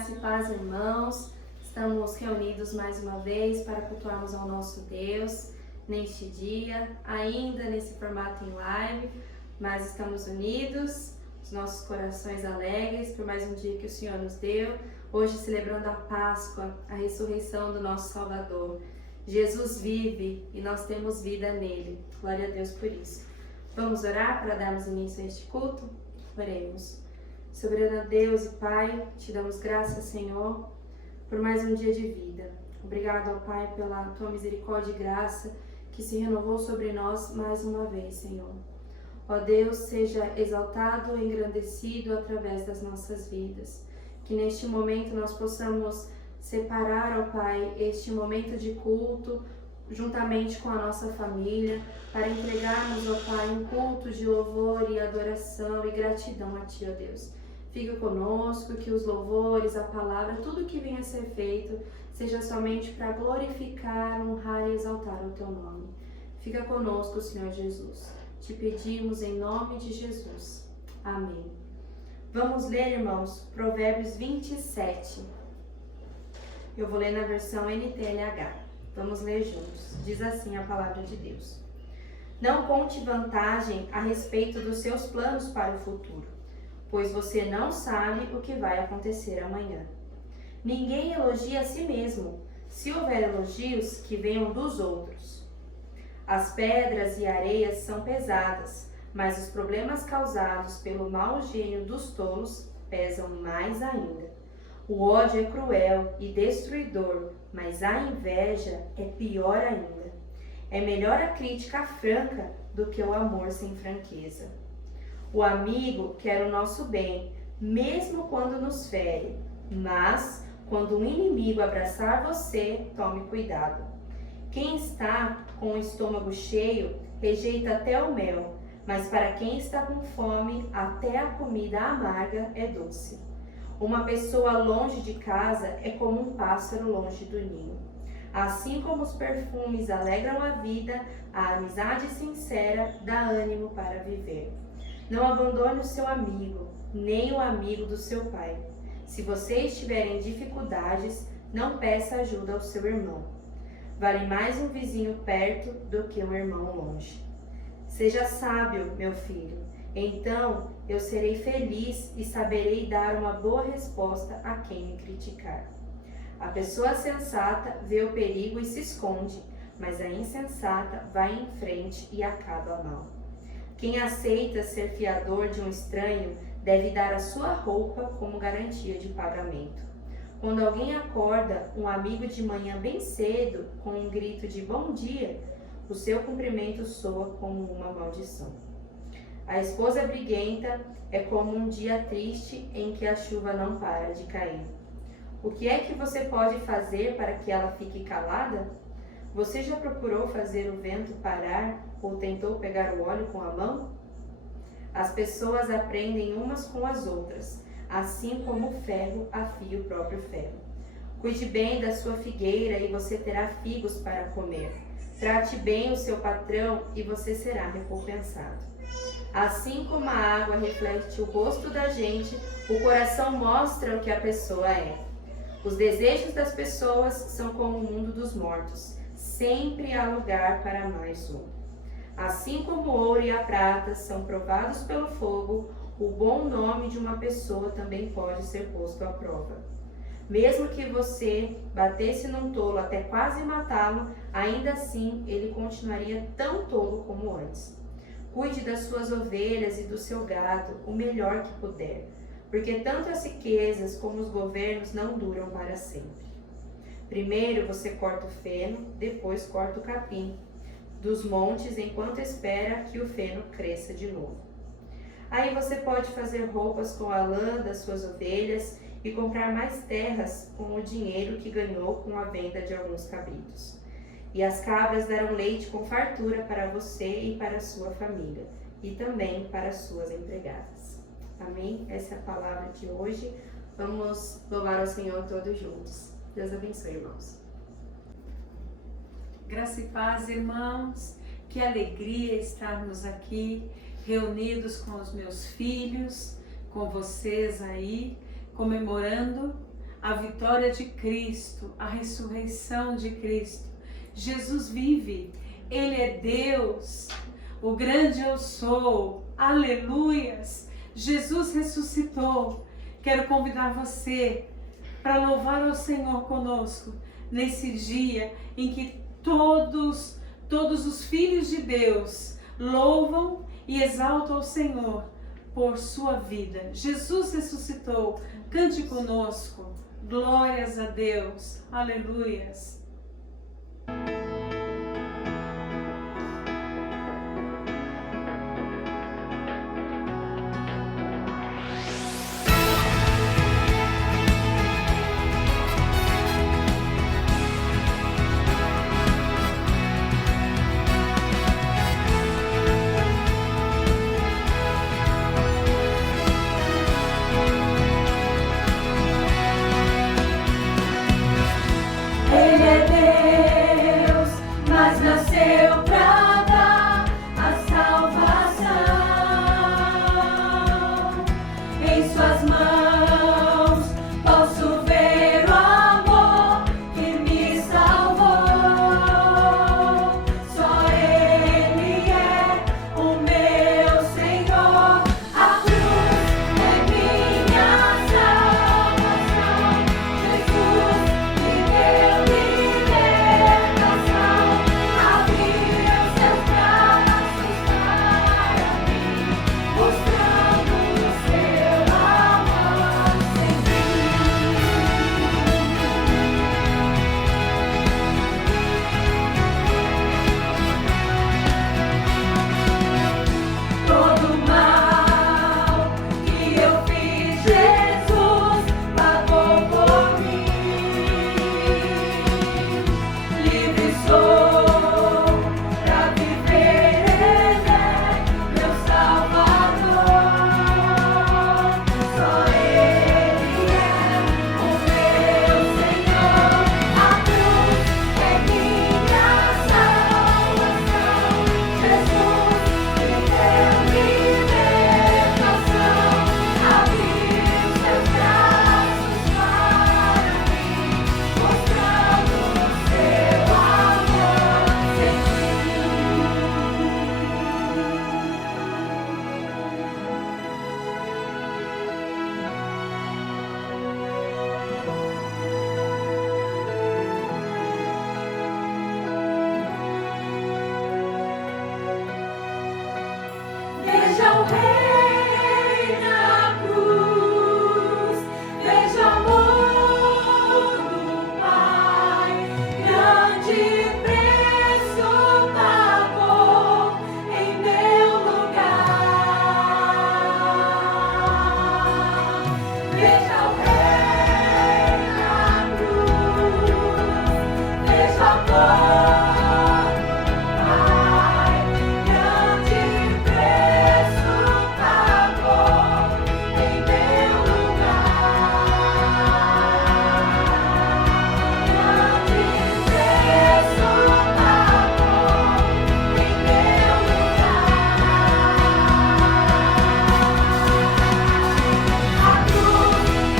Graça e paz, irmãos. Estamos reunidos mais uma vez para cultuarmos ao nosso Deus neste dia, ainda nesse formato em live, mas estamos unidos, os nossos corações alegres por mais um dia que o Senhor nos deu, hoje celebrando a Páscoa, a ressurreição do nosso Salvador. Jesus vive e nós temos vida nele. Glória a Deus por isso. Vamos orar para darmos início a este culto? Oremos. Soberano Deus e Pai, te damos graças, Senhor, por mais um dia de vida. Obrigado, ó Pai, pela tua misericórdia e graça que se renovou sobre nós mais uma vez, Senhor. Ó Deus, seja exaltado e engrandecido através das nossas vidas. Que neste momento nós possamos separar, ó Pai, este momento de culto juntamente com a nossa família, para entregarmos, ó Pai, um culto de louvor e adoração e gratidão a Ti, ó Deus. Fica conosco, que os louvores, a palavra, tudo que venha a ser feito, seja somente para glorificar, honrar e exaltar o Teu nome. Fica conosco, Senhor Jesus. Te pedimos em nome de Jesus. Amém. Vamos ler, irmãos, Provérbios 27. Eu vou ler na versão NTLH. Vamos ler juntos. Diz assim a palavra de Deus. Não conte vantagem a respeito dos seus planos para o futuro, pois você não sabe o que vai acontecer amanhã. Ninguém elogia a si mesmo. Se houver elogios, que venham dos outros. As pedras e areias são pesadas, mas os problemas causados pelo mau gênio dos tolos pesam mais ainda. O ódio é cruel e destruidor, mas a inveja é pior ainda. É melhor a crítica franca do que o amor sem franqueza. O amigo quer o nosso bem, mesmo quando nos fere, mas quando um inimigo abraçar você, tome cuidado. Quem está com o estômago cheio, rejeita até o mel, mas para quem está com fome, até a comida amarga é doce. Uma pessoa longe de casa é como um pássaro longe do ninho. Assim como os perfumes alegram a vida, a amizade sincera dá ânimo para viver. Não abandone o seu amigo, nem o amigo do seu pai. Se você estiver em dificuldades, não peça ajuda ao seu irmão. Vale mais um vizinho perto do que um irmão longe. Seja sábio, meu filho, então eu serei feliz e saberei dar uma boa resposta a quem me criticar. A pessoa sensata vê o perigo e se esconde, mas a insensata vai em frente e acaba mal. Quem aceita ser fiador de um estranho deve dar a sua roupa como garantia de pagamento. Quando alguém acorda um amigo de manhã bem cedo com um grito de bom dia, o seu cumprimento soa como uma maldição. A esposa briguenta é como um dia triste em que a chuva não para de cair. O que é que você pode fazer para que ela fique calada? Você já procurou fazer o vento parar ou tentou pegar o óleo com a mão? As pessoas aprendem umas com as outras, assim como o ferro afia o próprio ferro. Cuide bem da sua figueira e você terá figos para comer. Trate bem o seu patrão e você será recompensado. Assim como a água reflete o rosto da gente, o coração mostra o que a pessoa é. Os desejos das pessoas são como o mundo dos mortos. Sempre há lugar para mais um. Assim como o ouro e a prata são provados pelo fogo, o bom nome de uma pessoa também pode ser posto à prova. Mesmo que você batesse num tolo até quase matá-lo, ainda assim ele continuaria tão tolo como antes. Cuide das suas ovelhas e do seu gado o melhor que puder, porque tanto as riquezas como os governos não duram para sempre. Primeiro você corta o feno, depois corta o capim dos montes enquanto espera que o feno cresça de novo. Aí você pode fazer roupas com a lã das suas ovelhas e comprar mais terras com o dinheiro que ganhou com a venda de alguns cabritos. E as cabras darão leite com fartura para você e para a sua família, e também para as suas empregadas. Amém? Essa é a palavra de hoje. Vamos louvar ao Senhor todos juntos. Deus abençoe, irmãos. Graça e paz, irmãos. Que alegria estarmos aqui, reunidos com os meus filhos, com vocês aí, comemorando a vitória de Cristo, a ressurreição de Cristo. Jesus vive, Ele é Deus, o grande eu sou, aleluias. Jesus ressuscitou. Quero convidar você para louvar ao Senhor conosco nesse dia em que todos os filhos de Deus louvam e exaltam ao Senhor por sua vida. Jesus ressuscitou. Cante conosco. Glórias a Deus. Aleluias. Ele é Deus, mas nasceu pra dar a salvação. Em suas mãos posso ver o amor que me salvou. Só Ele é o meu Senhor. A cruz é minha salvação. Jesus me deu libertação. Abriu seus braços para mim, mostrando o seu amor sem fim. Todo mal que eu fiz, Jesus pagou por mim. Livre sou pra viver, Ele é meu Salvador. Só Ele é o meu Senhor. A cruz é minha salvação. Jesus me deu libertação. Abriu seus braços para mim, mostrando o seu amor sem Veja o Rei na cruz, veja o amor do Pai, grande preço pagou em meu lugar. Veja o Rei na cruz, veja o amor do Pai, grande preço pagou em meu lugar. Grande preço pagou em meu lugar. A cruz é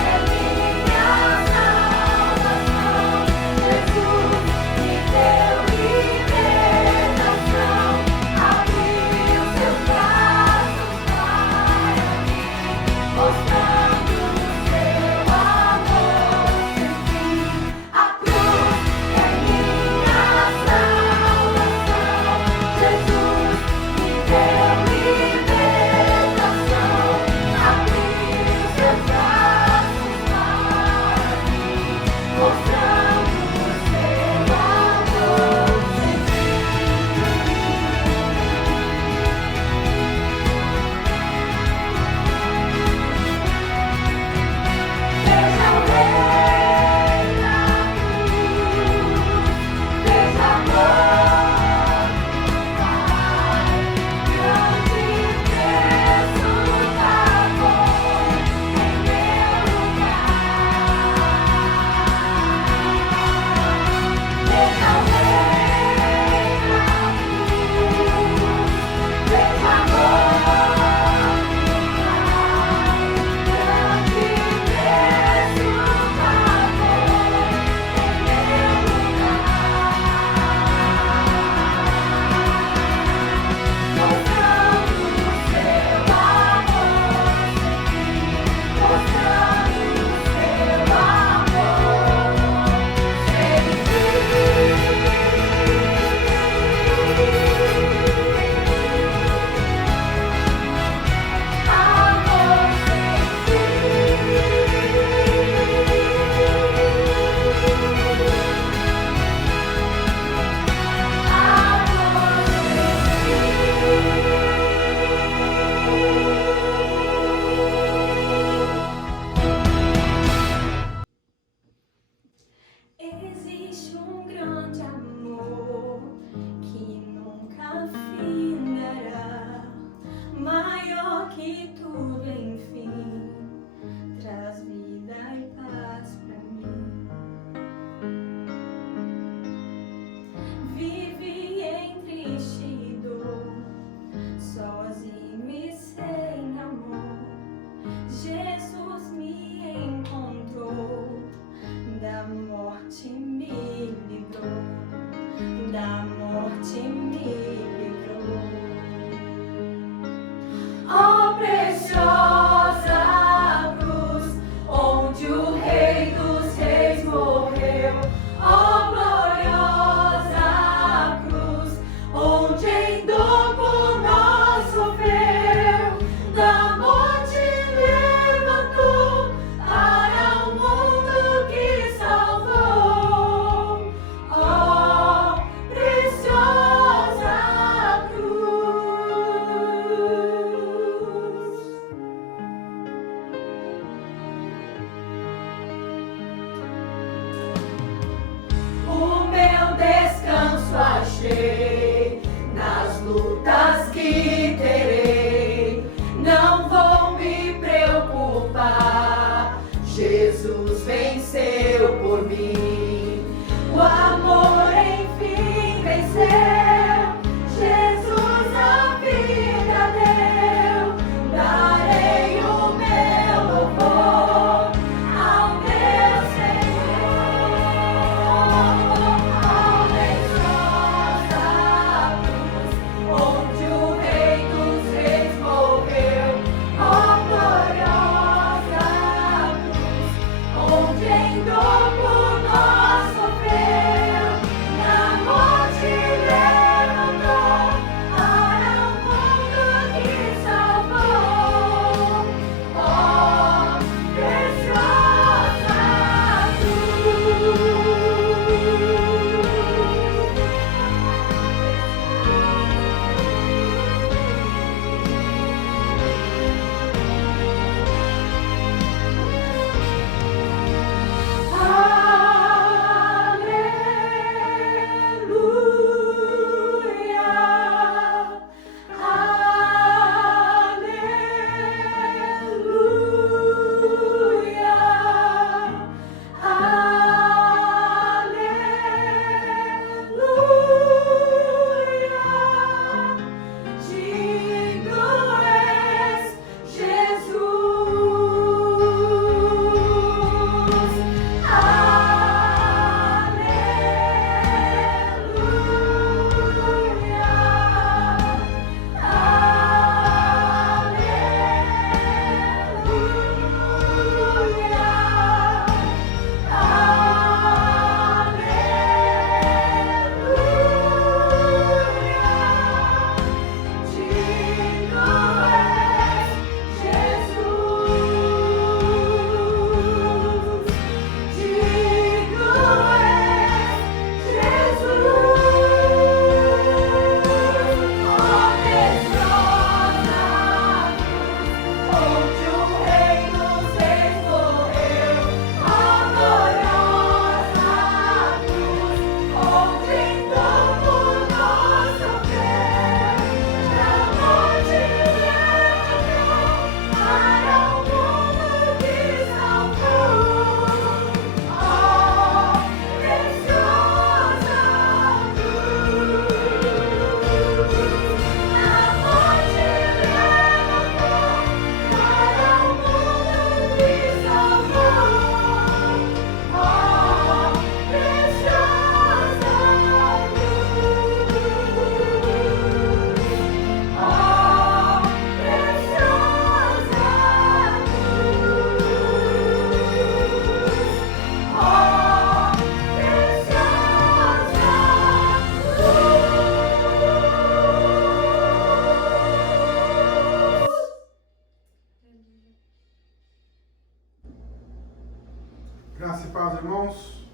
Graça e paz, irmãos.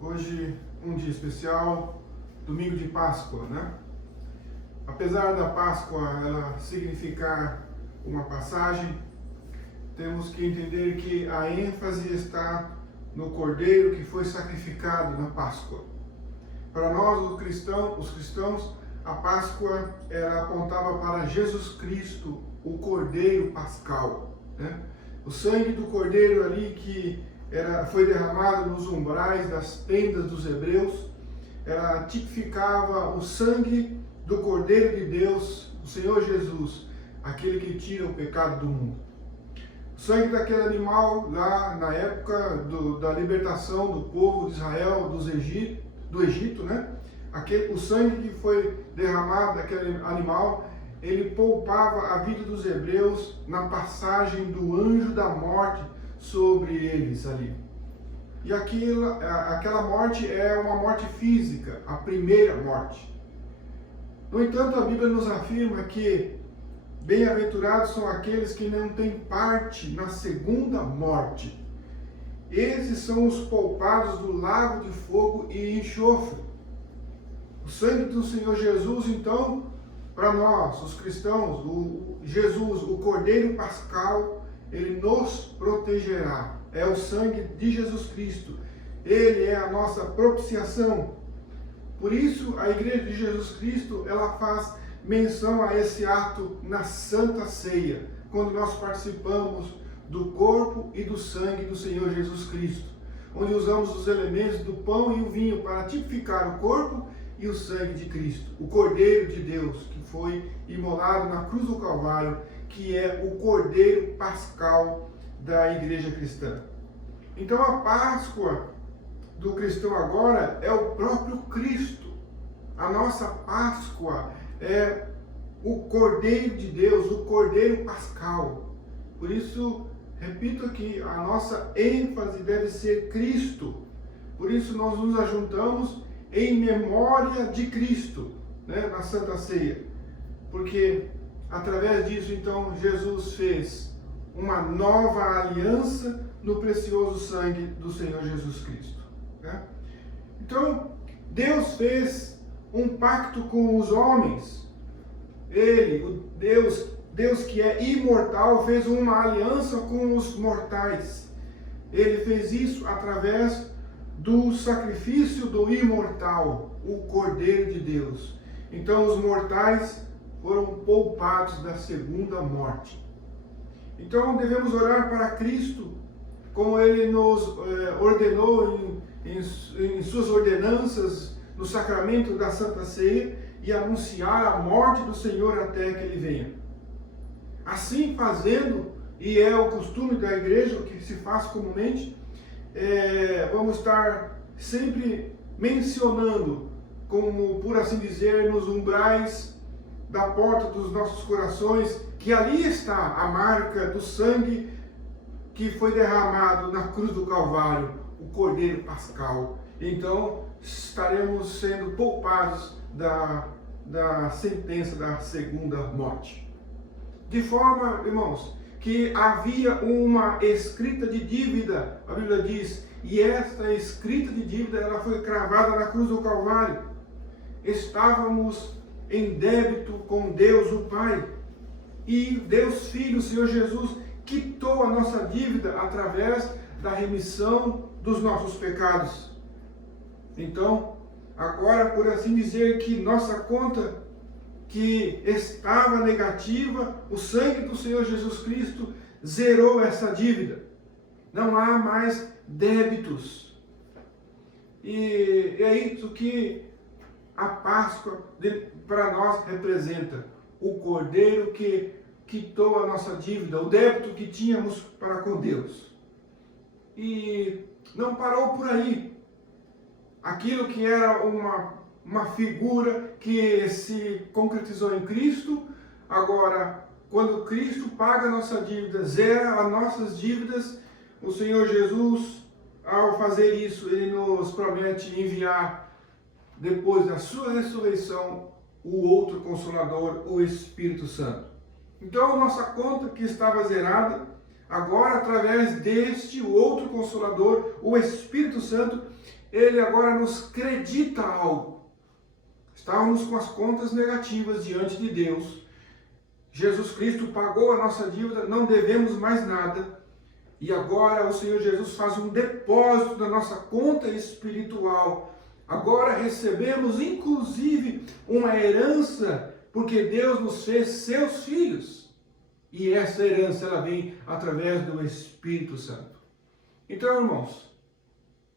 Hoje um dia especial, domingo de Páscoa, né? Apesar da Páscoa ela significar uma passagem, temos que entender que a ênfase está no Cordeiro que foi sacrificado na Páscoa. Para nós, os cristãos, a Páscoa ela apontava para Jesus Cristo, o Cordeiro Pascal, né? O sangue do Cordeiro ali que foi derramado nos umbrais das tendas dos hebreus, ela tipificava o sangue do Cordeiro de Deus, o Senhor Jesus, aquele que tira o pecado do mundo. O sangue daquele animal lá na época da libertação do povo de Israel do Egito, né? O sangue que foi derramado daquele animal, ele poupava a vida dos hebreus na passagem do anjo da morte sobre eles ali. E aquela morte é uma morte física, a primeira morte. No entanto, a Bíblia nos afirma que bem-aventurados são aqueles que não têm parte na segunda morte. Esses são os poupados do lago de fogo e enxofre. O sangue do Senhor Jesus, então, para nós, os cristãos, Jesus, o Cordeiro Pascal, ele nos protegerá. É o sangue de Jesus Cristo. Ele é a nossa propiciação. Por isso, a Igreja de Jesus Cristo, ela faz menção a esse ato na Santa Ceia, quando nós participamos do corpo e do sangue do Senhor Jesus Cristo, onde usamos os elementos do pão e o vinho para tipificar o corpo e o sangue de Cristo, o Cordeiro de Deus, que foi imolado na cruz do Calvário, que é o Cordeiro Pascal da Igreja Cristã. Então a Páscoa do cristão agora é o próprio Cristo. A nossa Páscoa é o Cordeiro de Deus, o Cordeiro Pascal. Por isso, repito aqui, a nossa ênfase deve ser Cristo. Por isso nós nos ajuntamos em memória de Cristo, né, na Santa Ceia. Porque através disso, então, Jesus fez uma nova aliança no precioso sangue do Senhor Jesus Cristo, né? Então, Deus fez um pacto com os homens. Ele, o Deus que é imortal, fez uma aliança com os mortais. Ele fez isso através do sacrifício do imortal, o Cordeiro de Deus. Então, os mortais foram poupados da segunda morte. Então devemos orar para Cristo, como Ele nos ordenou em suas ordenanças, no sacramento da Santa Ceia, e anunciar a morte do Senhor até que Ele venha. Assim fazendo, e é o costume da igreja, o que se faz comumente, vamos estar sempre mencionando, como por assim dizer, nos umbrais da porta dos nossos corações, que ali está a marca do sangue que foi derramado na cruz do Calvário, o Cordeiro Pascal. Então estaremos sendo poupados da sentença da segunda morte. De forma, irmãos, que havia uma escrita de dívida, a Bíblia diz, e esta escrita de dívida ela foi cravada na cruz do Calvário. Estávamos em débito com Deus o Pai, e Deus Filho, o Senhor Jesus, quitou a nossa dívida através da remissão dos nossos pecados. Então, agora, por assim dizer, que nossa conta que estava negativa, o sangue do Senhor Jesus Cristo zerou essa dívida. Não há mais débitos. E é isso que a Páscoa para nós representa. O Cordeiro que quitou a nossa dívida, o débito que tínhamos para com Deus. E não parou por aí. Aquilo que era uma figura que se concretizou em Cristo, agora, quando Cristo paga a nossa dívida, zera as nossas dívidas, o Senhor Jesus, ao fazer isso, Ele nos promete enviar, depois da sua ressurreição, o outro Consolador, o Espírito Santo. Então, nossa conta que estava zerada, agora através deste, o outro Consolador, o Espírito Santo, ele agora nos acredita algo. Estávamos com as contas negativas diante de Deus. Jesus Cristo pagou a nossa dívida, não devemos mais nada. E agora o Senhor Jesus faz um depósito na nossa conta espiritual. Agora recebemos inclusive uma herança, porque Deus nos fez seus filhos. E essa herança ela vem através do Espírito Santo. Então, irmãos,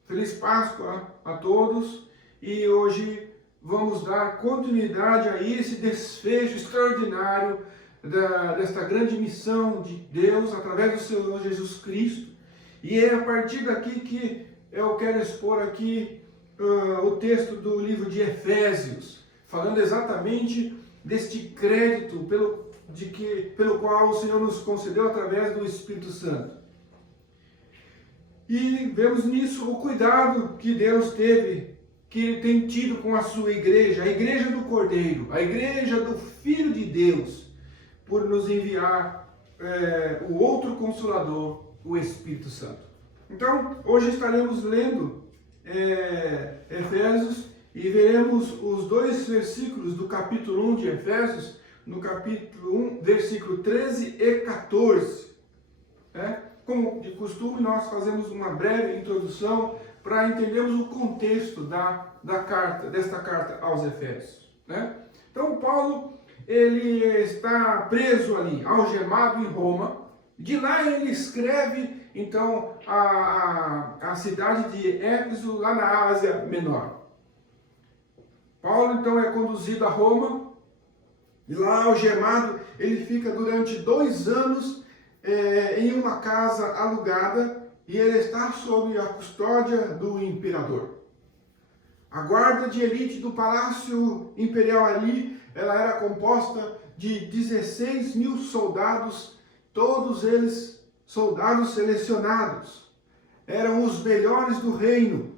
Feliz Páscoa a todos. E hoje vamos dar continuidade a esse desfecho extraordinário desta grande missão de Deus através do Senhor Jesus Cristo. E é a partir daqui que eu quero expor aqui o texto do livro de Efésios, falando exatamente deste crédito pelo qual o Senhor nos concedeu através do Espírito Santo. E vemos nisso o cuidado que Deus teve, que Ele tem tido com a sua igreja, a igreja do Cordeiro, a igreja do Filho de Deus, por nos enviar o outro Consolador, o Espírito Santo. Então, hoje estaremos lendo Efésios e veremos os 2 versículos do capítulo 1 de Efésios, no capítulo 1, versículo 13 e 14. Como de costume, nós fazemos uma breve introdução para entendermos o contexto desta carta aos Efésios. Então, Paulo, ele está preso ali, algemado em Roma. De lá ele escreve, então, a cidade de Éfeso, lá na Ásia Menor. Paulo, então, é conduzido a Roma, e lá, algemado, ele fica durante 2 anos em uma casa alugada, e ele está sob a custódia do imperador. A guarda de elite do Palácio Imperial ali, ela era composta de 16 mil soldados, todos eles soldados selecionados. Eram os melhores do reino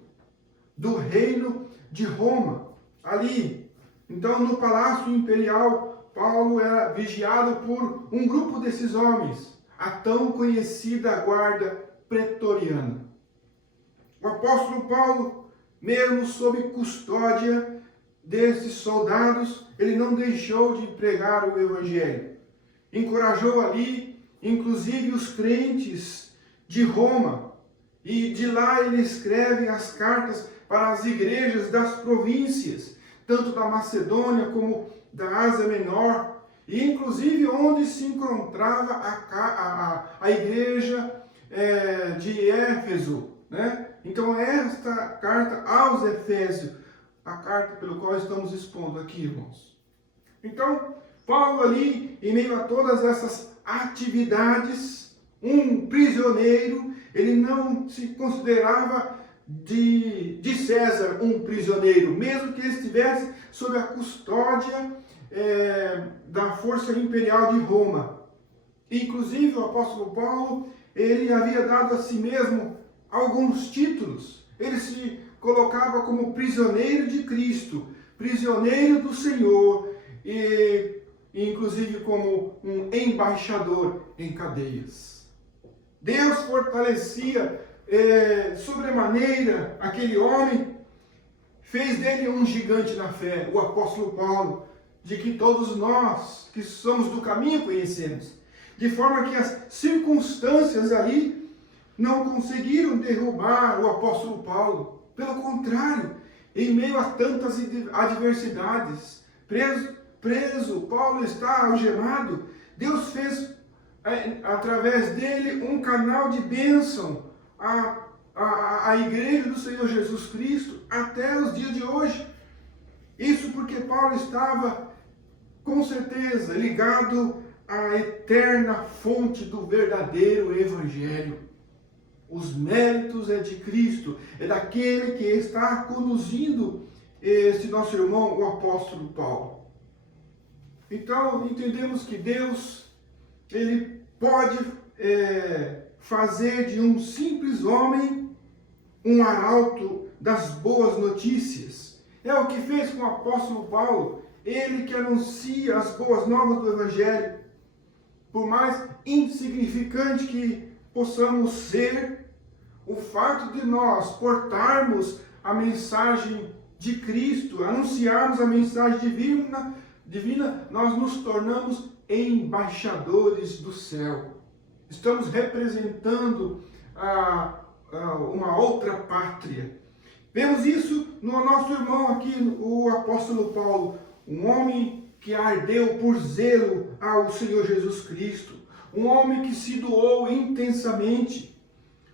de Roma, ali. Então, no Palácio Imperial, Paulo era vigiado por um grupo desses homens, a tão conhecida guarda pretoriana. O apóstolo Paulo, mesmo sob custódia desses soldados, ele não deixou de pregar o Evangelho. Encorajou ali, inclusive, os crentes de Roma. E de lá ele escreve as cartas para as igrejas das províncias, tanto da Macedônia como da Ásia Menor, e inclusive onde se encontrava a igreja de Éfeso. Então, esta carta aos Efésios, a carta pelo qual estamos expondo aqui, irmãos. Então, Paulo ali, em meio a todas essas atividades, um prisioneiro, ele não se considerava de César um prisioneiro, mesmo que ele estivesse sob a custódia da força imperial de Roma. Inclusive, o apóstolo Paulo, ele havia dado a si mesmo alguns títulos. Ele se colocava como prisioneiro de Cristo, prisioneiro do Senhor, e inclusive como um embaixador em cadeias. Deus fortalecia sobremaneira aquele homem, fez dele um gigante na fé, o apóstolo Paulo, de que todos nós que somos do caminho conhecemos, de forma que as circunstâncias ali não conseguiram derrubar o apóstolo Paulo. Pelo contrário, em meio a tantas adversidades, preso, Paulo está algemado, Deus fez através dele um canal de bênção à igreja do Senhor Jesus Cristo até os dias de hoje. Isso porque Paulo estava, com certeza, ligado à eterna fonte do verdadeiro Evangelho. Os méritos é de Cristo, é daquele que está conduzindo esse nosso irmão, o apóstolo Paulo. Então, entendemos que Deus, Ele pode fazer de um simples homem um arauto das boas notícias. É o que fez com o apóstolo Paulo, ele que anuncia as boas novas do Evangelho. por mais insignificante que possamos ser, o fato de nós portarmos a mensagem de Cristo, anunciarmos a mensagem divina, nós nos tornamos embaixadores do céu. Estamos representando uma outra pátria. Vemos isso no nosso irmão aqui, o apóstolo Paulo, um homem que ardeu por zelo ao Senhor Jesus Cristo, um homem que se doou intensamente,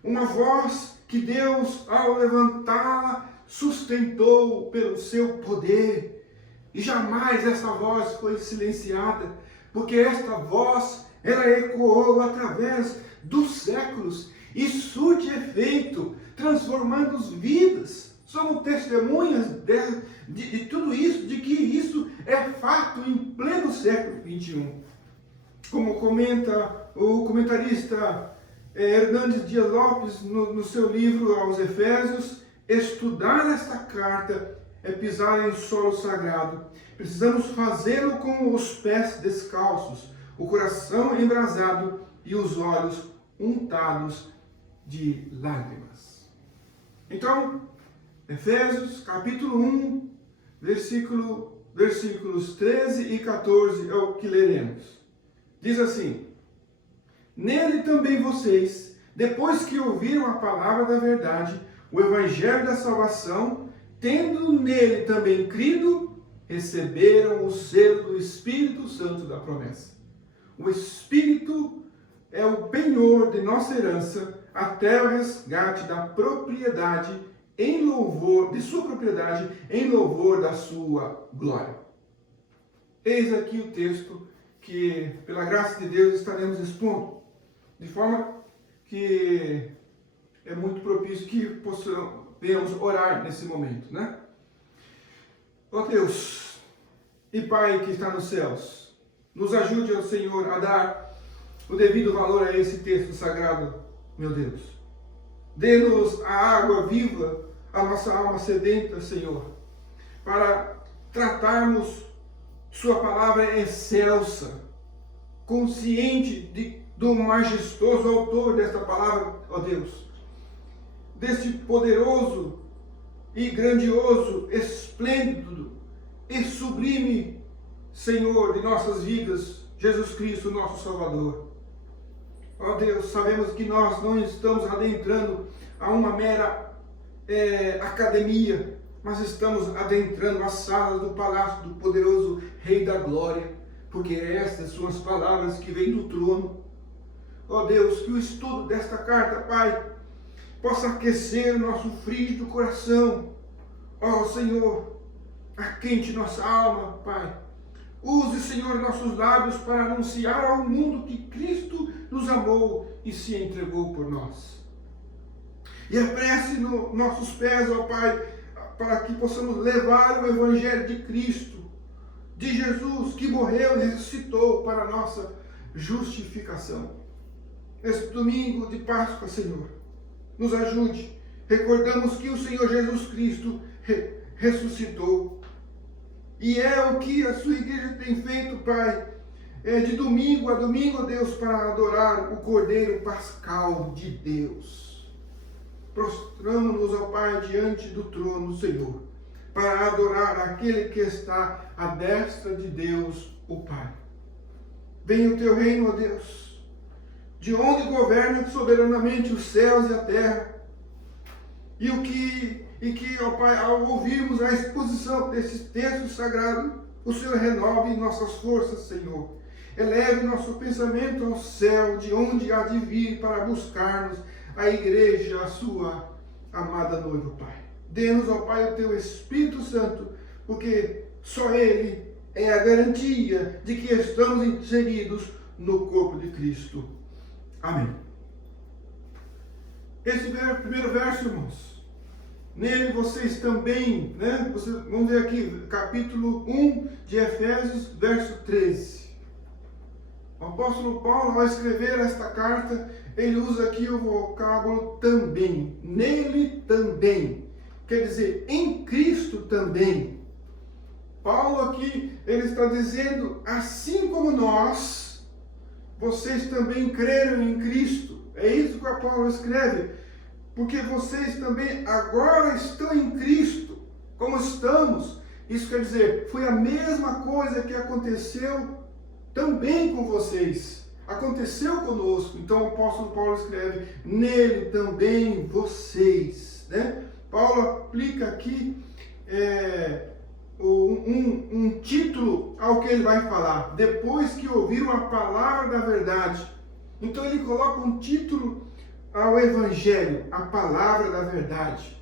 uma voz que Deus, ao levantá-la, sustentou pelo seu poder, e jamais essa voz foi silenciada, porque esta voz, ela ecoou através dos séculos e surte efeito, transformando vidas. Somos testemunhas de tudo isso, de que isso é fato em pleno século XXI. Como comenta o comentarista Hernandes Dias Lopes no seu livro aos Efésios, estudar esta carta é pisar em solo sagrado. Precisamos fazê-lo com os pés descalços, o coração embrasado e os olhos untados de lágrimas. Então, Efésios capítulo 1, versículos 13 e 14 é o que leremos. Diz assim: nele também vocês, depois que ouviram a palavra da verdade, o evangelho da salvação, tendo nele também crido, receberam o selo do Espírito Santo da promessa. O Espírito é o penhor de nossa herança até o resgate da propriedade em louvor da sua glória. Eis aqui o texto que, pela graça de Deus, estaremos expondo, de forma que é muito propício que possamos orar nesse momento, né? Ó Deus e Pai que está nos céus, nos ajude, ó Senhor, a dar o devido valor a esse texto sagrado, meu Deus. Dê-nos a água viva, a nossa alma sedenta, Senhor, para tratarmos Sua palavra excelsa, consciente do majestoso autor desta palavra, ó Deus, deste poderoso e grandioso, esplêndido e sublime Senhor de nossas vidas, Jesus Cristo, nosso Salvador. Ó Deus, sabemos que nós não estamos adentrando a uma mera academia, mas estamos adentrando as salas do palácio do poderoso Rei da Glória, porque estas são as palavras que vêm do trono. Ó Deus, que o estudo desta carta, Pai, possa aquecer o nosso frígido coração. Ó Senhor, aquente nossa alma, Pai. Use, Senhor, nossos lábios para anunciar ao mundo que Cristo nos amou e se entregou por nós. E apresse nossos pés, ó Pai, para que possamos levar o Evangelho de Cristo, de Jesus, que morreu e ressuscitou para a nossa justificação. Neste domingo de Páscoa, Senhor, nos ajude. Recordamos que o Senhor Jesus Cristo ressuscitou. E é o que a sua igreja tem feito, Pai, de domingo a domingo, Deus, para adorar o Cordeiro Pascal de Deus. Prostramos-nos, ó Pai, diante do trono, Senhor, para adorar aquele que está à destra de Deus, o Pai. Venha o teu reino, ó Deus, de onde governa soberanamente os céus e a terra. E que, ó Pai, ao ouvirmos a exposição desses textos sagrados, o Senhor renove nossas forças, Senhor. Eleve nosso pensamento ao céu, de onde há de vir para buscarmos a igreja, a sua amada noiva, Pai. Dê-nos, ó Pai, o teu Espírito Santo, porque só Ele é a garantia de que estamos inseridos no corpo de Cristo. Amém. Esse primeiro verso, irmãos, nele vocês também, né? Vamos ver aqui, capítulo 1 de Efésios, verso 13. O apóstolo Paulo, ao escrever esta carta, ele usa aqui o vocábulo também. Nele também. Quer dizer, em Cristo também. Paulo aqui, ele está dizendo, assim como nós, vocês também creram em Cristo. É isso que o apóstolo escreve. Porque vocês também agora estão em Cristo, como estamos. Isso quer dizer, foi a mesma coisa que aconteceu também com vocês. Aconteceu conosco. Então o apóstolo Paulo escreve, nele também vocês. Né? Paulo aplica aqui um título ao que ele vai falar. Depois que ouviram a palavra da verdade. Então ele coloca um título ao Evangelho, a palavra da verdade.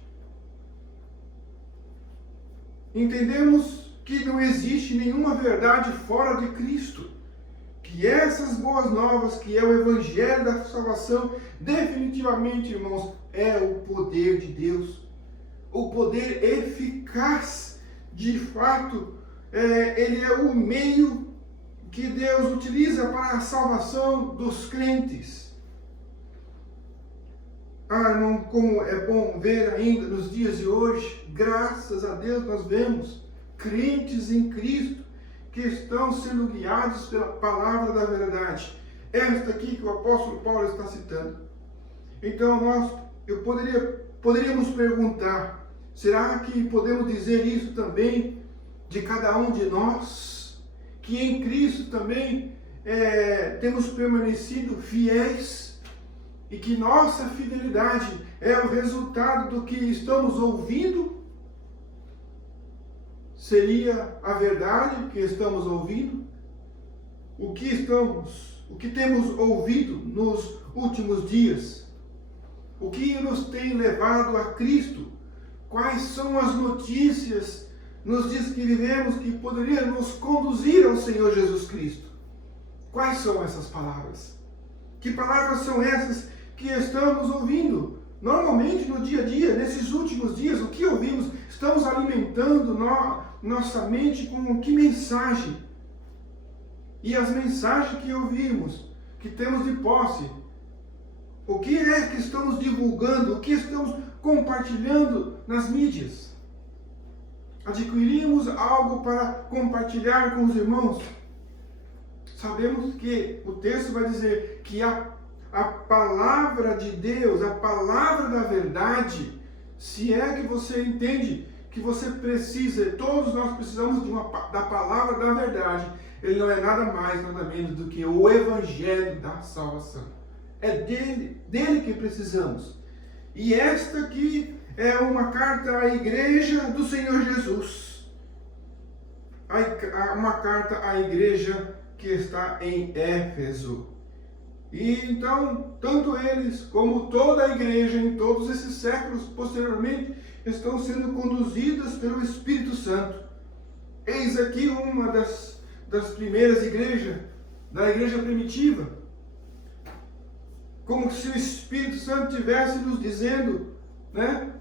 Entendemos que não existe nenhuma verdade fora de Cristo. Que essas boas novas, que é o Evangelho da salvação, definitivamente, irmãos, é o poder de Deus. O poder eficaz, de fato, ele é o meio que Deus utiliza para a salvação dos crentes. Irmão, como é bom ver ainda nos dias de hoje, graças a Deus nós vemos crentes em Cristo que estão sendo guiados pela palavra da verdade. Esta aqui que o apóstolo Paulo está citando. Então poderíamos perguntar, será que podemos dizer isso também de cada um de nós? Que em Cristo também temos permanecido fiéis? E que nossa fidelidade é o resultado do que estamos ouvindo? Seria a verdade que estamos ouvindo? O que temos ouvido nos últimos dias? O que nos tem levado a Cristo? Quais são as notícias nos dias que vivemos que poderiam nos conduzir ao Senhor Jesus Cristo? Quais são essas palavras? Que palavras são essas que estamos ouvindo? Normalmente no dia a dia, nesses últimos dias, o que ouvimos? Estamos alimentando nossa mente com que mensagem? E as mensagens que ouvimos, que temos de posse, o que é que estamos divulgando? O que estamos compartilhando nas mídias? Adquirimos algo para compartilhar com os irmãos? Sabemos que o texto vai dizer que a palavra de Deus, a palavra da verdade, se é que você entende que você precisa, todos nós precisamos da palavra da verdade, ele não é nada mais, nada menos do que o Evangelho da salvação. É dele que precisamos. E esta aqui é uma carta à igreja do Senhor Jesus. Uma carta à igreja que está em Éfeso. E então, tanto eles como toda a igreja em todos esses séculos posteriormente estão sendo conduzidas pelo Espírito Santo. Eis aqui uma das primeiras igrejas, da igreja primitiva. Como se o Espírito Santo estivesse nos dizendo, né?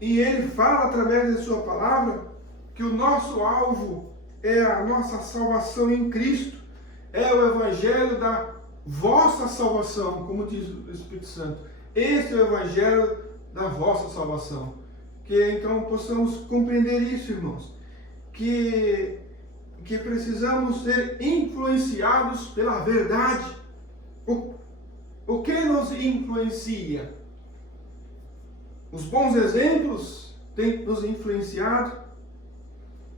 E ele fala através da sua palavra que o nosso alvo é a nossa salvação em Cristo. É o Evangelho da vossa salvação, como diz o Espírito Santo. Esse é o Evangelho da vossa salvação. Que então possamos compreender isso, irmãos. Que precisamos ser influenciados pela verdade. O que nos influencia? Os bons exemplos têm nos influenciado.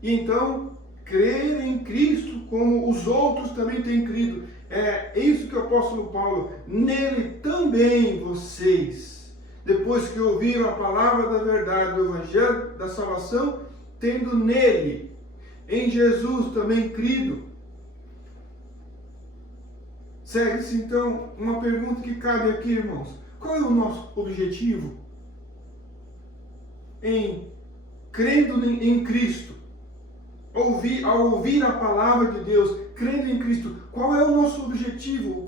E então, crer em Cristo como os outros também têm crido. É isso que o apóstolo Paulo, nele também vocês, depois que ouviram a palavra da verdade do Evangelho da salvação, tendo nele, em Jesus também crido. Segue-se então uma pergunta que cabe aqui, irmãos. Qual é o nosso objetivo em crendo em Cristo? Ao ouvir a palavra de Deus, crendo em Cristo, qual é o nosso objetivo?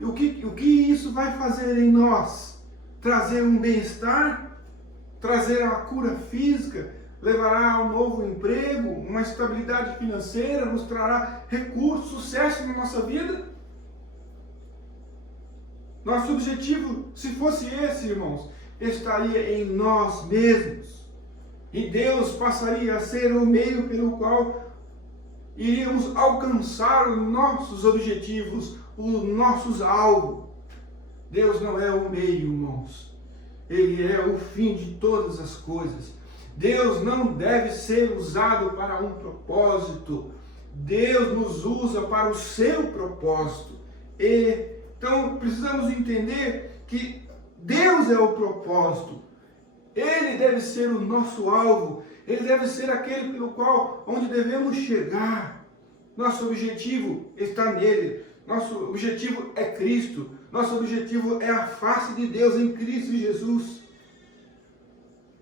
O que isso vai fazer em nós? Trazer um bem-estar? Trazer a cura física? Levará a um novo emprego? Uma estabilidade financeira? Nos trará recursos, sucesso na nossa vida? Nosso objetivo, se fosse esse, irmãos, estaria em nós mesmos. E Deus passaria a ser o meio pelo qual iríamos alcançar os nossos objetivos, os nossos alvos. Deus não é o meio, irmãos. Ele é o fim de todas as coisas. Deus não deve ser usado para um propósito. Deus nos usa para o seu propósito. Então precisamos entender que Deus é o propósito. Ele deve ser o nosso alvo. Ele deve ser aquele pelo qual, onde devemos chegar. Nosso objetivo está nele. Nosso objetivo é Cristo. Nosso objetivo é a face de Deus em Cristo Jesus.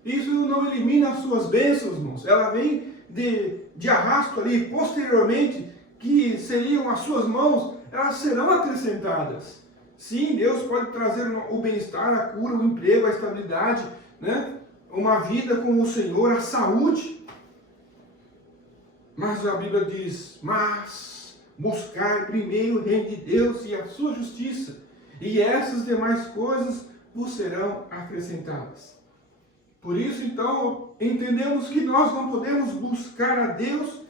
Isso não elimina as suas bênçãos, irmãos. Ela vem de arrasto ali, posteriormente, que seriam as suas mãos, elas serão acrescentadas. Sim, Deus pode trazer o bem-estar, a cura, o emprego, a estabilidade, né? Uma vida com o Senhor, a saúde. Mas a Bíblia diz, mas buscai primeiro o reino de Deus e a sua justiça, e essas demais coisas vos serão acrescentadas. Por isso, então, entendemos que nós não podemos buscar a Deus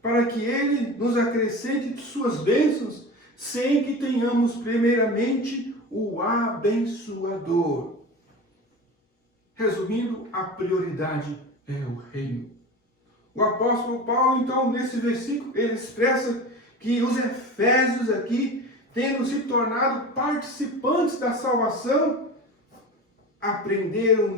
para que Ele nos acrescente suas bênçãos, sem que tenhamos primeiramente o abençoador. Resumindo, a prioridade é o reino. O apóstolo Paulo, então, nesse versículo, ele expressa que os efésios aqui, tendo se tornado participantes da salvação, aprenderam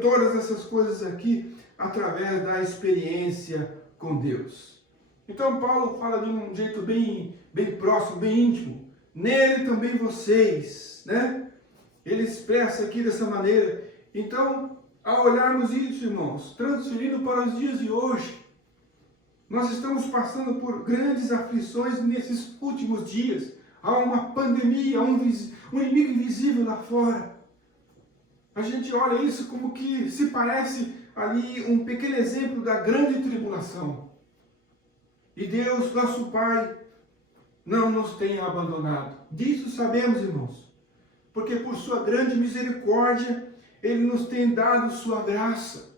todas essas coisas aqui através da experiência com Deus. Então Paulo fala de um jeito bem próximo, bem íntimo. Nele também vocês, né? Ele expressa aqui dessa maneira. Então, ao olharmos isso, irmãos, transferindo para os dias de hoje, nós estamos passando por grandes aflições nesses últimos dias. Há uma pandemia, um inimigo invisível lá fora. A gente olha isso como que se parece ali um pequeno exemplo da grande tribulação. E Deus, nosso Pai, não nos tem abandonado. Disso sabemos, irmãos. Porque por sua grande misericórdia, Ele nos tem dado sua graça.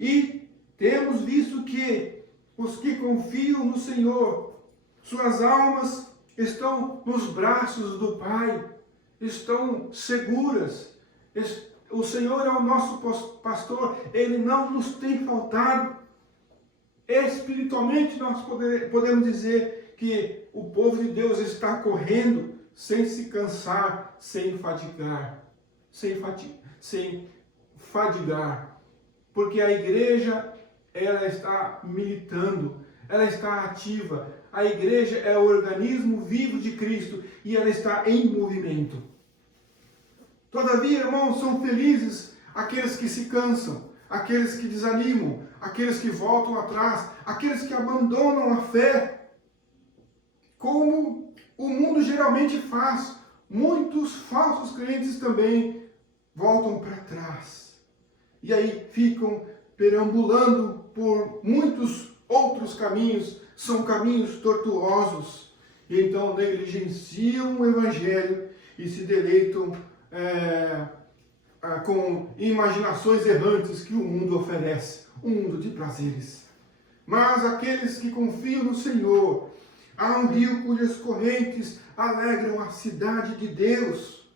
E temos visto que os que confiam no Senhor, suas almas estão nos braços do Pai, estão seguras. O Senhor é o nosso pastor, Ele não nos tem faltado. Espiritualmente nós podemos dizer que o povo de Deus está correndo sem se cansar, sem fadigar. Porque a igreja, ela está militando, ela está ativa. A igreja é o organismo vivo de Cristo e ela está em movimento. Todavia, irmãos, são felizes aqueles que se cansam, aqueles que desanimam, aqueles que voltam atrás, aqueles que abandonam a fé, como o mundo geralmente faz. Muitos falsos crentes também voltam para trás. E aí ficam perambulando por muitos outros caminhos, são caminhos tortuosos. E então negligenciam o Evangelho e se deleitam com imaginações errantes que o mundo oferece, um mundo de prazeres. Mas aqueles que confiam no Senhor, há um rio cujas correntes alegram a cidade de Deus.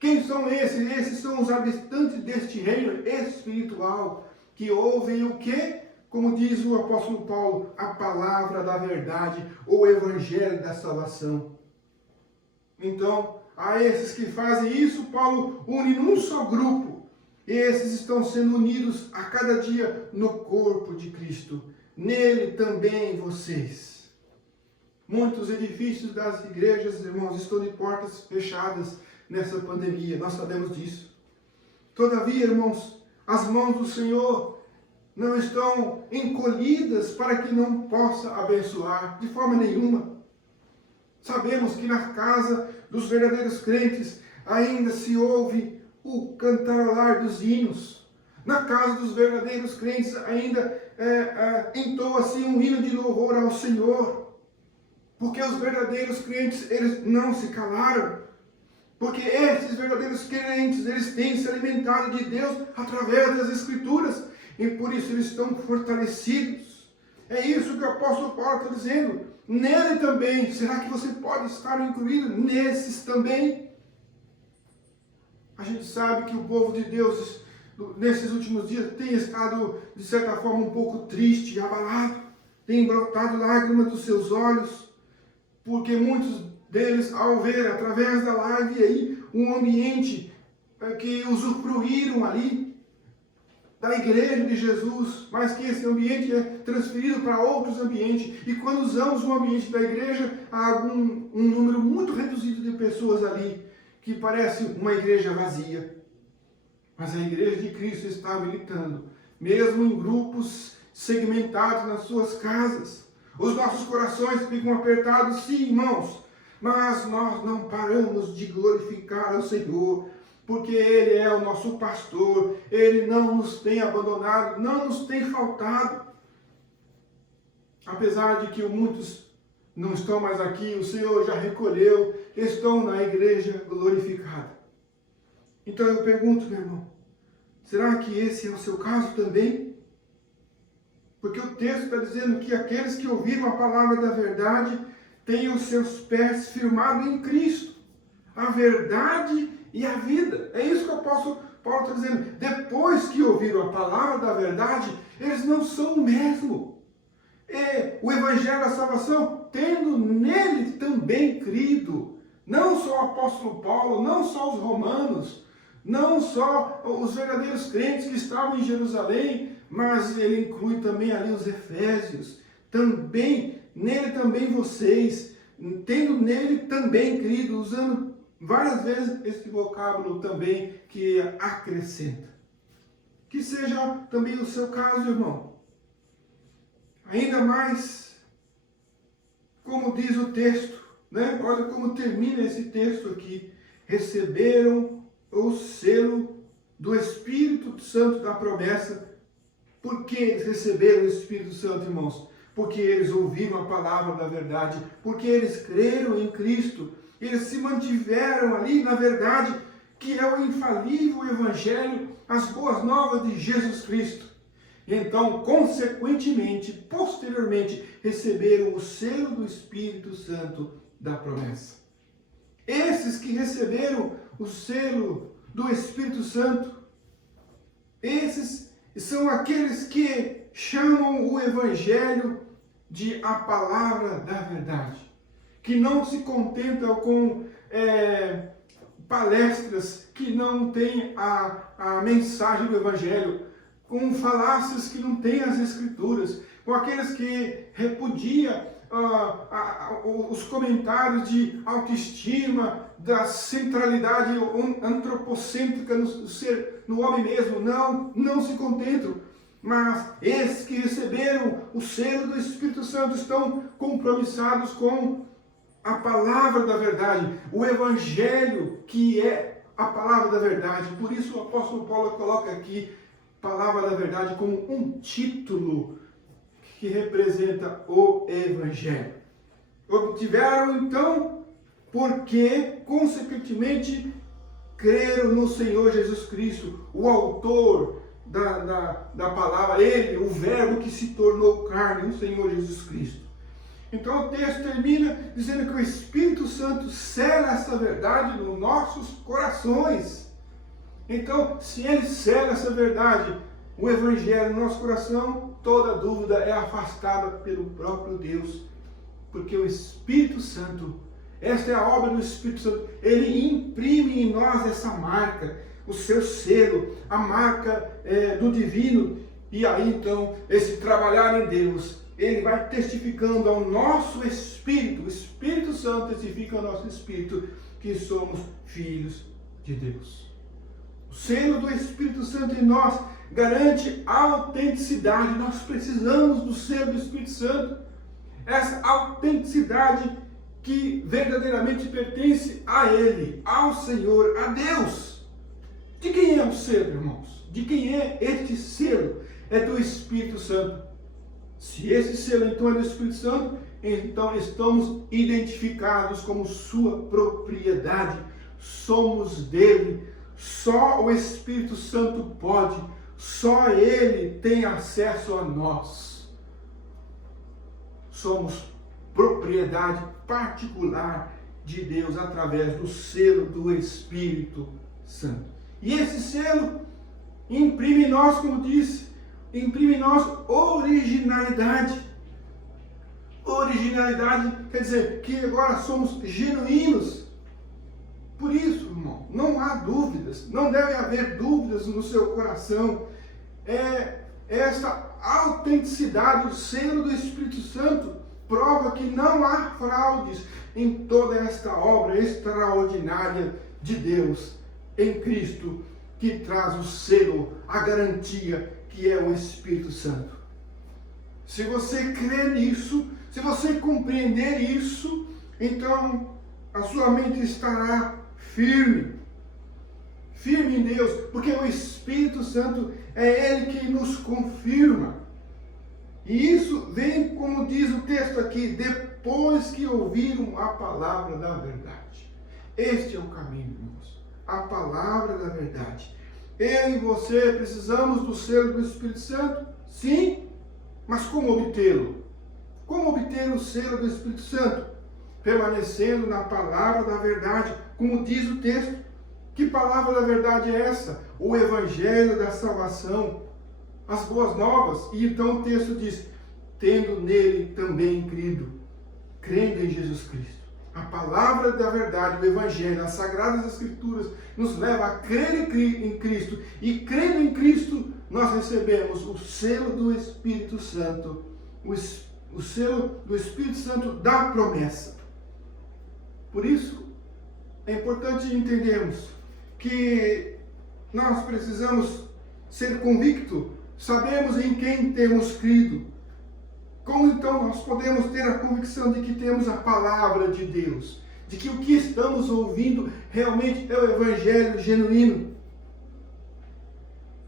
Quem são esses? Esses são os habitantes deste reino espiritual, que ouvem o quê? Como diz o apóstolo Paulo, a palavra da verdade, ou evangelho da salvação. Então, a esses que fazem isso, Paulo une num só grupo. Esses estão sendo unidos a cada dia no corpo de Cristo. Nele também vocês. Muitos edifícios das igrejas, irmãos, estão de portas fechadas nessa pandemia. Nós sabemos disso. Todavia, irmãos, as mãos do Senhor não estão encolhidas para que não possa abençoar de forma nenhuma. Sabemos que na casa dos verdadeiros crentes ainda se ouve o cantarolar dos hinos. Na casa dos verdadeiros crentes ainda entoa-se um hino de louvor ao Senhor. Porque os verdadeiros crentes, eles não se calaram. Porque esses verdadeiros crentes, eles têm se alimentado de Deus através das Escrituras. E por isso eles estão fortalecidos. É isso que o apóstolo Paulo está dizendo. Nele também. Será que você pode estar incluído nesses também? A gente sabe que o povo de Deus, nesses últimos dias, tem estado, de certa forma, um pouco triste, abalado. Tem brotado lágrimas dos seus olhos, porque muitos deles, ao ver, através da live aí, um ambiente que usufruíram ali, da igreja de Jesus, mas que esse ambiente é transferido para outros ambientes. E quando usamos o ambiente da igreja, há um número muito reduzido de pessoas ali, que parece uma igreja vazia. Mas a igreja de Cristo está militando, mesmo em grupos segmentados nas suas casas. Os nossos corações ficam apertados, sim, irmãos, mas nós não paramos de glorificar ao Senhor, porque Ele é o nosso pastor, Ele não nos tem abandonado, não nos tem faltado. Apesar de que muitos não estão mais aqui, o Senhor já recolheu, estão na igreja glorificada. Então eu pergunto, meu irmão, será que esse é o seu caso também? Porque o texto está dizendo que aqueles que ouviram a palavra da verdade têm os seus pés firmados em Cristo, a verdade e a vida. É isso que o apóstolo Paulo está dizendo. Depois que ouviram a palavra da verdade, eles não são o mesmo. E o evangelho da salvação, tendo nele também crido, não só o apóstolo Paulo, não só os romanos, não só os verdadeiros crentes que estavam em Jerusalém, mas ele inclui também ali os efésios, também, nele também vocês, tendo nele também crido, usando várias vezes esse vocábulo também que acrescenta. Que seja também o seu caso, irmão. Ainda mais, como diz o texto, né? Olha como termina esse texto aqui. Receberam o selo do Espírito Santo da promessa. Por que eles receberam o Espírito Santo, irmãos? Porque eles ouviram a palavra da verdade, porque eles creram em Cristo, eles se mantiveram ali na verdade, que é o infalível Evangelho, as boas novas de Jesus Cristo. Então, consequentemente, posteriormente, receberam o selo do Espírito Santo da promessa. Esses que receberam o selo do Espírito Santo, esses são aqueles que chamam o Evangelho de a palavra da verdade, que não se contentam com palestras que não têm a mensagem do Evangelho, com falácias que não têm as Escrituras, com aqueles que repudiam os comentários de autoestima, da centralidade antropocêntrica no homem mesmo. Não se contentam. Mas esses que receberam o selo do Espírito Santo estão compromissados com a palavra da verdade, o Evangelho que é a palavra da verdade. Por isso o apóstolo Paulo coloca aqui palavra da verdade como um título que representa o Evangelho. Obtiveram então porque consequentemente creram no Senhor Jesus Cristo, o autor da palavra, ele, o verbo que se tornou carne, o Senhor Jesus Cristo. Então o texto termina dizendo que o Espírito Santo sela essa verdade nos nossos corações. Então, se ele sela essa verdade, o Evangelho no nosso coração, toda dúvida é afastada pelo próprio Deus. Porque o Espírito Santo, esta é a obra do Espírito Santo, ele imprime em nós essa marca, o seu selo, a marca do divino. E aí então, esse trabalhar em Deus, ele vai testificando ao nosso espírito, o Espírito Santo testifica ao nosso espírito que somos filhos de Deus. O selo do Espírito Santo em nós garante autenticidade. Nós precisamos do selo do Espírito Santo. Essa autenticidade que verdadeiramente pertence a Ele, ao Senhor, a Deus. De quem é o selo, irmãos? De quem é este selo? É do Espírito Santo. Se esse selo então é do Espírito Santo, então estamos identificados como sua propriedade. Somos dele. Só o Espírito Santo pode. Só ele tem acesso a nós. somos propriedade particular de Deus através do selo do Espírito Santo. E esse selo imprime em nós, como disse, imprime em nós originalidade. Originalidade quer dizer que agora somos genuínos. Por isso, irmão, não há dúvidas, não deve haver dúvidas no seu coração. Essa autenticidade, o selo do Espírito Santo, prova que não há fraudes em toda esta obra extraordinária de Deus em Cristo, que traz o selo, a garantia, que é o Espírito Santo. Se você crer nisso, se você compreender isso, então a sua mente estará firme em Deus, porque o Espírito Santo é Ele que nos confirma. E isso vem, como diz o texto aqui, depois que ouviram a palavra da verdade. Este é o caminho, irmãos. A palavra da verdade. Eu e você precisamos do selo do Espírito Santo? Sim, mas como obtê-lo? Como obter o selo do Espírito Santo? Permanecendo na palavra da verdade, como diz o texto. Que palavra da verdade é essa? O Evangelho da salvação, as boas novas. E então o texto diz, tendo nele também crido, crendo em Jesus Cristo. A palavra da verdade, o Evangelho, as Sagradas Escrituras, nos leva a crer em Cristo. E crendo em Cristo, nós recebemos o selo do Espírito Santo, o selo do Espírito Santo da promessa. Por isso, é importante entendermos que nós precisamos ser convictos, sabemos em quem temos crido. Como então nós podemos ter a convicção de que temos a palavra de Deus, de que o que estamos ouvindo realmente é o Evangelho genuíno?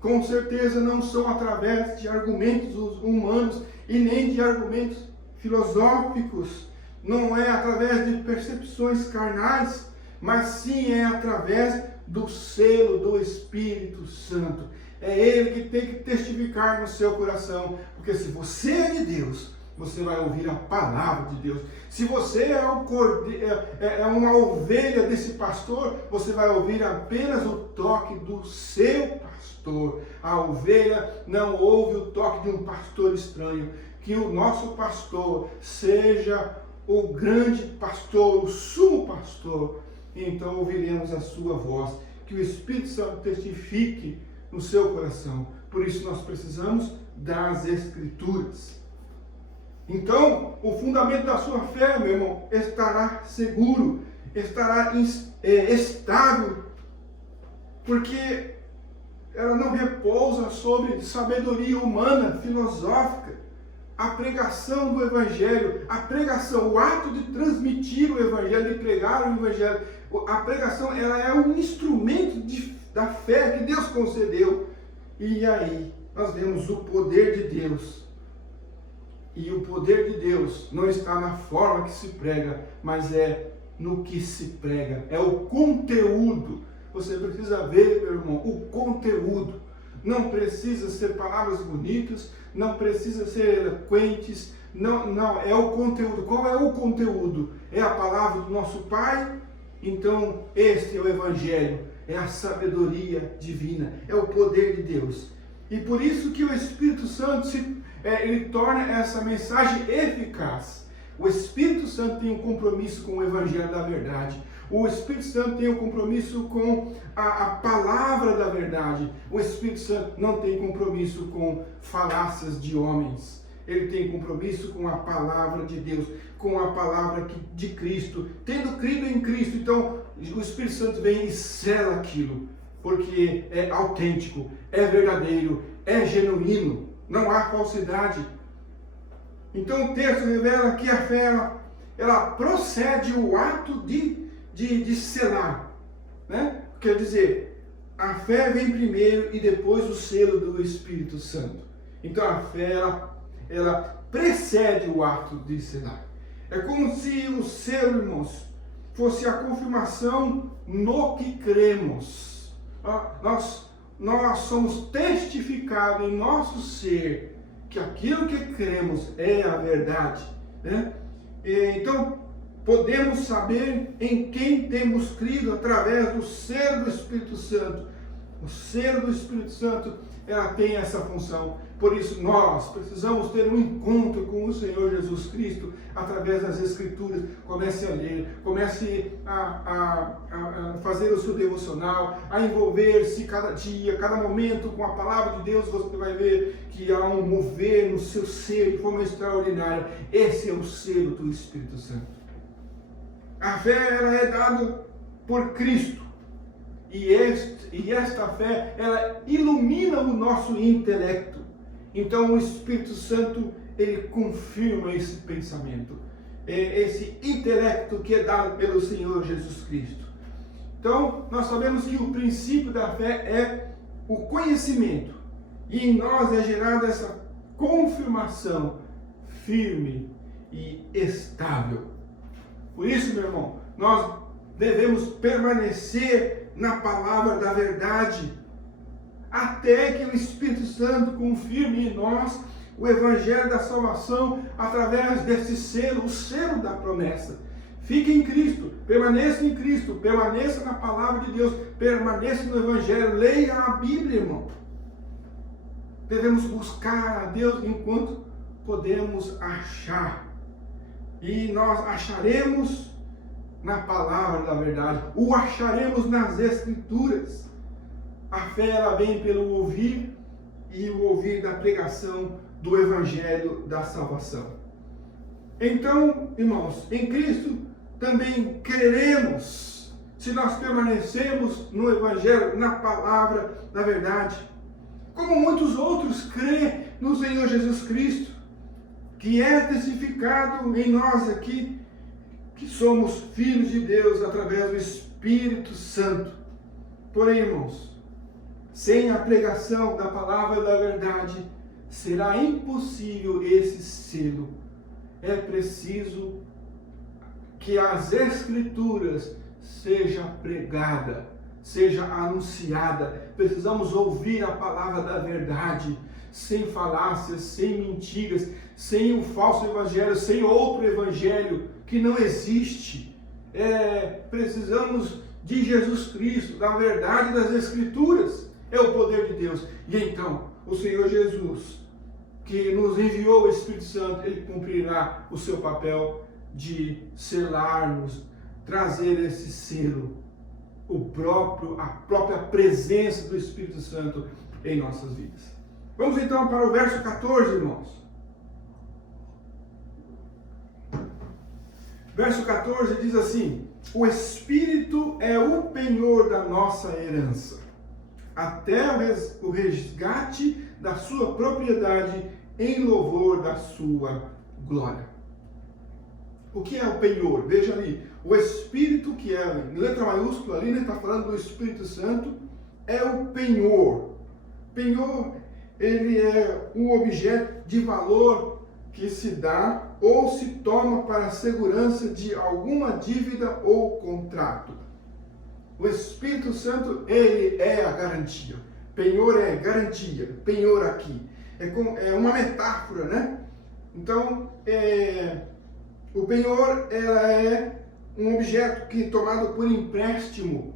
Com certeza não são através de argumentos humanos e nem de argumentos filosóficos, não é através de percepções carnais, mas sim é através do selo do Espírito Santo. É Ele que tem que testificar no seu coração, porque se você é de Deus, você vai ouvir a palavra de Deus. Se você é uma ovelha desse pastor, você vai ouvir apenas o toque do seu pastor. A ovelha não ouve o toque de um pastor estranho. Que o nosso pastor seja o grande pastor, o sumo pastor. Então ouviremos a sua voz. Que o Espírito Santo testifique no seu coração. Por isso nós precisamos das Escrituras. Então, o fundamento da sua fé, meu irmão, estará seguro, estará estável, porque ela não repousa sobre sabedoria humana, filosófica. A pregação do Evangelho, a pregação, o ato de transmitir o Evangelho, de pregar o Evangelho, a pregação, ela é um instrumento da fé que Deus concedeu. E aí, nós vemos o poder de Deus. E o poder de Deus não está na forma que se prega, mas é no que se prega. É o conteúdo. Você precisa ver, meu irmão, o conteúdo. Não precisa ser palavras bonitas, não precisa ser eloquentes. Não, é o conteúdo. Qual é o conteúdo? É a palavra do nosso Pai? Então, este é o Evangelho. É a sabedoria divina. É o poder de Deus. E por isso que o Espírito Santo ele torna essa mensagem eficaz. O Espírito Santo tem um compromisso com o Evangelho da verdade. O Espírito Santo tem um compromisso com a palavra da verdade. O Espírito Santo não tem compromisso com falácias de homens. Ele tem compromisso com a palavra de Deus, com a palavra de Cristo. Tendo crido em Cristo, então o Espírito Santo vem e sela aquilo, porque é autêntico, é verdadeiro, é genuíno. Não há falsidade. Então o texto revela que a fé, ela procede o ato de selar. Né? Quer dizer, a fé vem primeiro e depois o selo do Espírito Santo. Então a fé, ela precede o ato de selar. É como se o selo, irmãos, fosse a confirmação no que cremos. Nós somos testificados em nosso ser que aquilo que cremos é a verdade. né? Então, podemos saber em quem temos crido através do selo do Espírito Santo. O selo do Espírito Santo, ela tem essa função. Por isso, nós precisamos ter um encontro com o Senhor Jesus Cristo através das Escrituras. Comece a ler, comece a fazer o seu devocional, a envolver-se cada dia, cada momento com a palavra de Deus. Você vai ver que há um mover no seu ser de forma extraordinária. Esse é o selo do Espírito Santo. A fé, ela é dada por Cristo. E esta fé, ela ilumina o nosso intelecto. Então o Espírito Santo, ele confirma esse pensamento, esse intelecto que é dado pelo Senhor Jesus Cristo. Então nós sabemos que o princípio da fé é o conhecimento. E em nós é gerada essa confirmação firme e estável. Por isso, meu irmão, nós devemos permanecer na palavra da verdade, até que o Espírito Santo confirme em nós o Evangelho da salvação através desse selo, o selo da promessa. Fique em Cristo, permaneça na palavra de Deus, permaneça no Evangelho, leia a Bíblia, irmão. Devemos buscar a Deus enquanto podemos achar. E nós acharemos na palavra da verdade, o acharemos nas Escrituras. A fé, ela vem pelo ouvir, e o ouvir da pregação do Evangelho da salvação. Então, irmãos, em Cristo também creremos, se nós permanecemos no Evangelho, na palavra da verdade. Como muitos outros creem no Senhor Jesus Cristo, que é testificado em nós aqui, que somos filhos de Deus através do Espírito Santo. Porém, irmãos, sem a pregação da palavra da verdade, será impossível esse selo. É preciso que as Escrituras seja pregada, seja anunciada. Precisamos ouvir a palavra da verdade, sem falácias, sem mentiras, sem o falso evangelho, sem outro evangelho que não existe. Precisamos de Jesus Cristo, da verdade das Escrituras. É o poder de Deus. E então, o Senhor Jesus, que nos enviou o Espírito Santo, ele cumprirá o seu papel de selar-nos, trazer esse selo, a própria presença do Espírito Santo em nossas vidas. Vamos então para o verso 14, irmãos. Verso 14 diz assim: o Espírito é o penhor da nossa herança, até o resgate da sua propriedade em louvor da sua glória. O que é o penhor? Veja ali, o Espírito, que é em letra maiúscula ali, está falando do Espírito Santo, é o penhor. Penhor, ele é um objeto de valor que se dá ou se toma para a segurança de alguma dívida ou contrato. O Espírito Santo, ele é a garantia. Penhor é garantia, penhor aqui. É uma metáfora, né? Então, o penhor ela é um objeto que tomado por empréstimo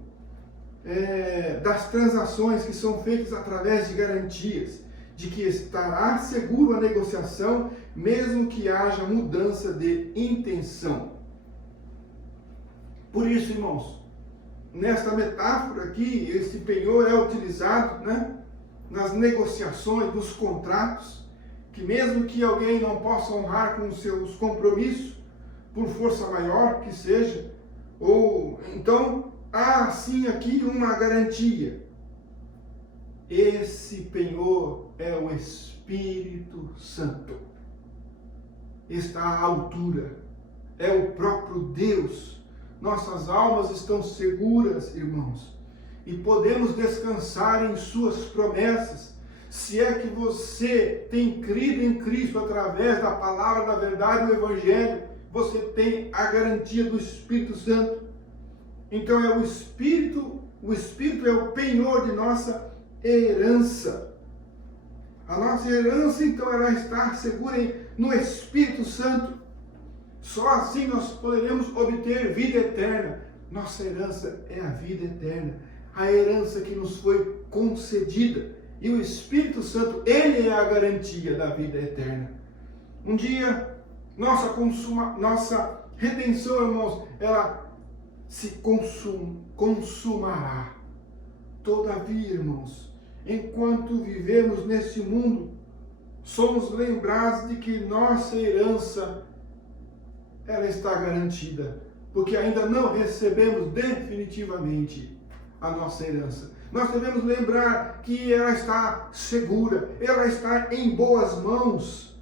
das transações que são feitas através de garantias, de que estará seguro a negociação, mesmo que haja mudança de intenção. Por isso, irmãos, nesta metáfora aqui, esse penhor é utilizado, né, nas negociações, nos contratos, que mesmo que alguém não possa honrar com os seus compromissos, por força maior que seja, ou então há sim aqui uma garantia. Esse penhor é o Espírito Santo. Está à altura, é o próprio Deus. Nossas almas estão seguras, irmãos, e podemos descansar em suas promessas. Se é que você tem crido em Cristo através da palavra da verdade do Evangelho, você tem a garantia do Espírito Santo. Então é o Espírito é o penhor de nossa herança. A nossa herança, então, ela está segura no Espírito Santo. Só assim nós poderemos obter vida eterna. Nossa herança é a vida eterna, a herança que nos foi concedida. E o Espírito Santo, ele é a garantia da vida eterna. Um dia, nossa redenção, irmãos, ela se consumará. Todavia, irmãos, enquanto vivemos nesse mundo, somos lembrados de que nossa herança, ela está garantida, porque ainda não recebemos definitivamente a nossa herança. Nós devemos lembrar que ela está segura, ela está em boas mãos.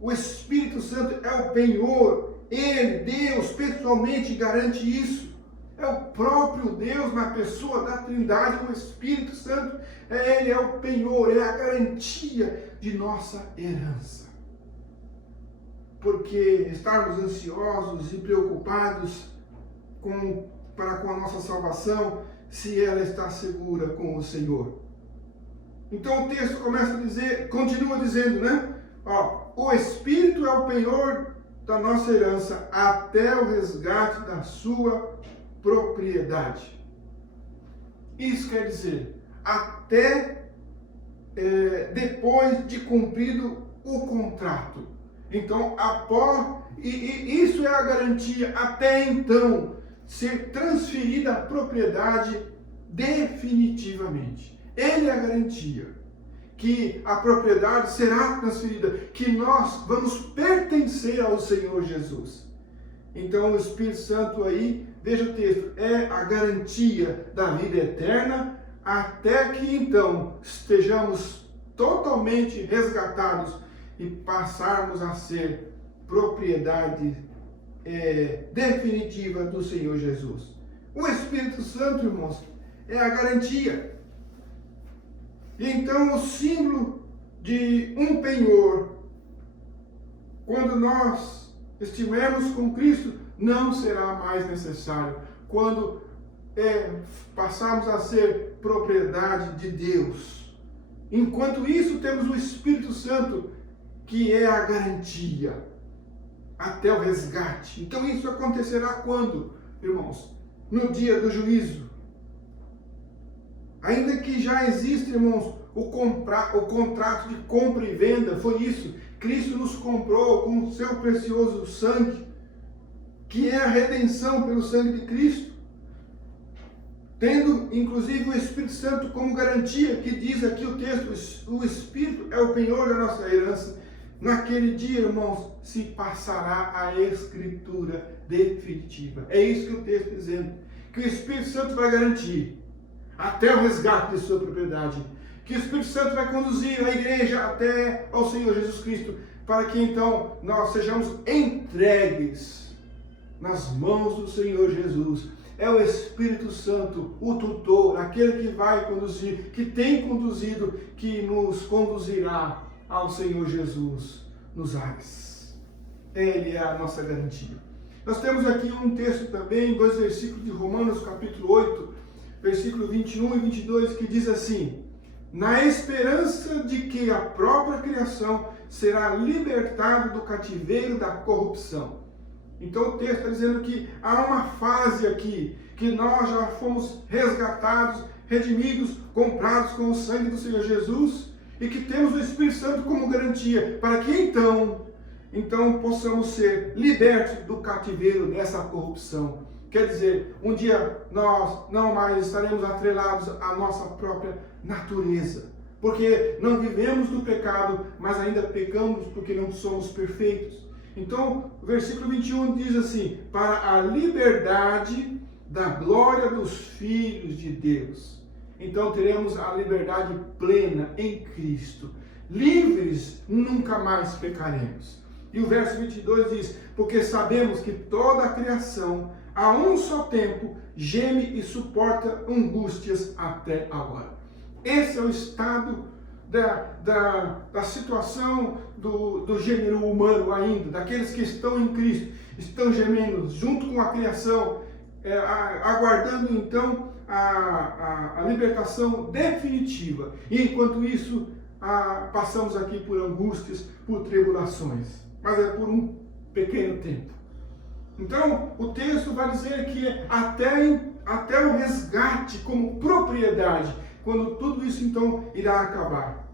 O Espírito Santo é o penhor, ele, Deus, pessoalmente garante isso. É o próprio Deus na pessoa da Trindade, o Espírito Santo, ele é o penhor, é a garantia de nossa herança. Porque estarmos ansiosos e preocupados para com a nossa salvação, se ela está segura com o Senhor. Então o texto continua dizendo, né? O Espírito é o penhor da nossa herança até o resgate da sua propriedade. Isso quer dizer, até depois de cumprido o contrato. Então, isso é a garantia, até então, ser transferida a propriedade definitivamente. Ele é a garantia que a propriedade será transferida, que nós vamos pertencer ao Senhor Jesus. Então, o Espírito Santo aí, veja o texto, é a garantia da vida eterna, até que então estejamos totalmente resgatados e passarmos a ser propriedade definitiva do Senhor Jesus. O Espírito Santo, irmãos, é a garantia. E então o símbolo de um penhor, quando nós estivermos com Cristo, não será mais necessário. Quando passarmos a ser propriedade de Deus. Enquanto isso, temos o Espírito Santo, que é a garantia até o resgate. Então isso acontecerá quando, irmãos? No dia do juízo. Ainda que já existe, irmãos, o contrato de compra e venda, foi isso. Cristo nos comprou com o seu precioso sangue, que é a redenção pelo sangue de Cristo. Tendo, inclusive, o Espírito Santo como garantia, que diz aqui o texto, o Espírito é o penhor da nossa herança. Naquele dia, irmãos, se passará a Escritura definitiva. É isso que o texto está dizendo. Que o Espírito Santo vai garantir até o resgate de sua propriedade. Que o Espírito Santo vai conduzir a igreja até ao Senhor Jesus Cristo, para que então nós sejamos entregues nas mãos do Senhor Jesus. É o Espírito Santo, o tutor, aquele que vai conduzir, que tem conduzido, que nos conduzirá ao Senhor Jesus nos ares. Ele é a nossa garantia. Nós temos aqui um texto também, 2 versículos de Romanos, capítulo 8, versículo 21 e 22, que diz assim: na esperança de que a própria criação será libertada do cativeiro da corrupção. Então o texto está dizendo que há uma fase aqui, que nós já fomos resgatados, redimidos, comprados com o sangue do Senhor Jesus, e que temos o Espírito Santo como garantia, para que então possamos ser libertos do cativeiro dessa corrupção. Quer dizer, um dia nós não mais estaremos atrelados à nossa própria natureza, porque não vivemos do pecado, mas ainda pecamos porque não somos perfeitos. Então, o versículo 21 diz assim: para a liberdade da glória dos filhos de Deus. Então teremos a liberdade plena em Cristo. Livres, nunca mais pecaremos. E o verso 22 diz: porque sabemos que toda a criação, a um só tempo, geme e suporta angústias até agora. Esse é o estado da situação do gênero humano ainda, daqueles que estão em Cristo, estão gemendo junto com a criação, aguardando então a libertação definitiva. E enquanto isso, passamos aqui por angústias, por tribulações, mas é por um pequeno tempo. Então, o texto vai dizer que até o resgate como propriedade, quando tudo isso então irá acabar.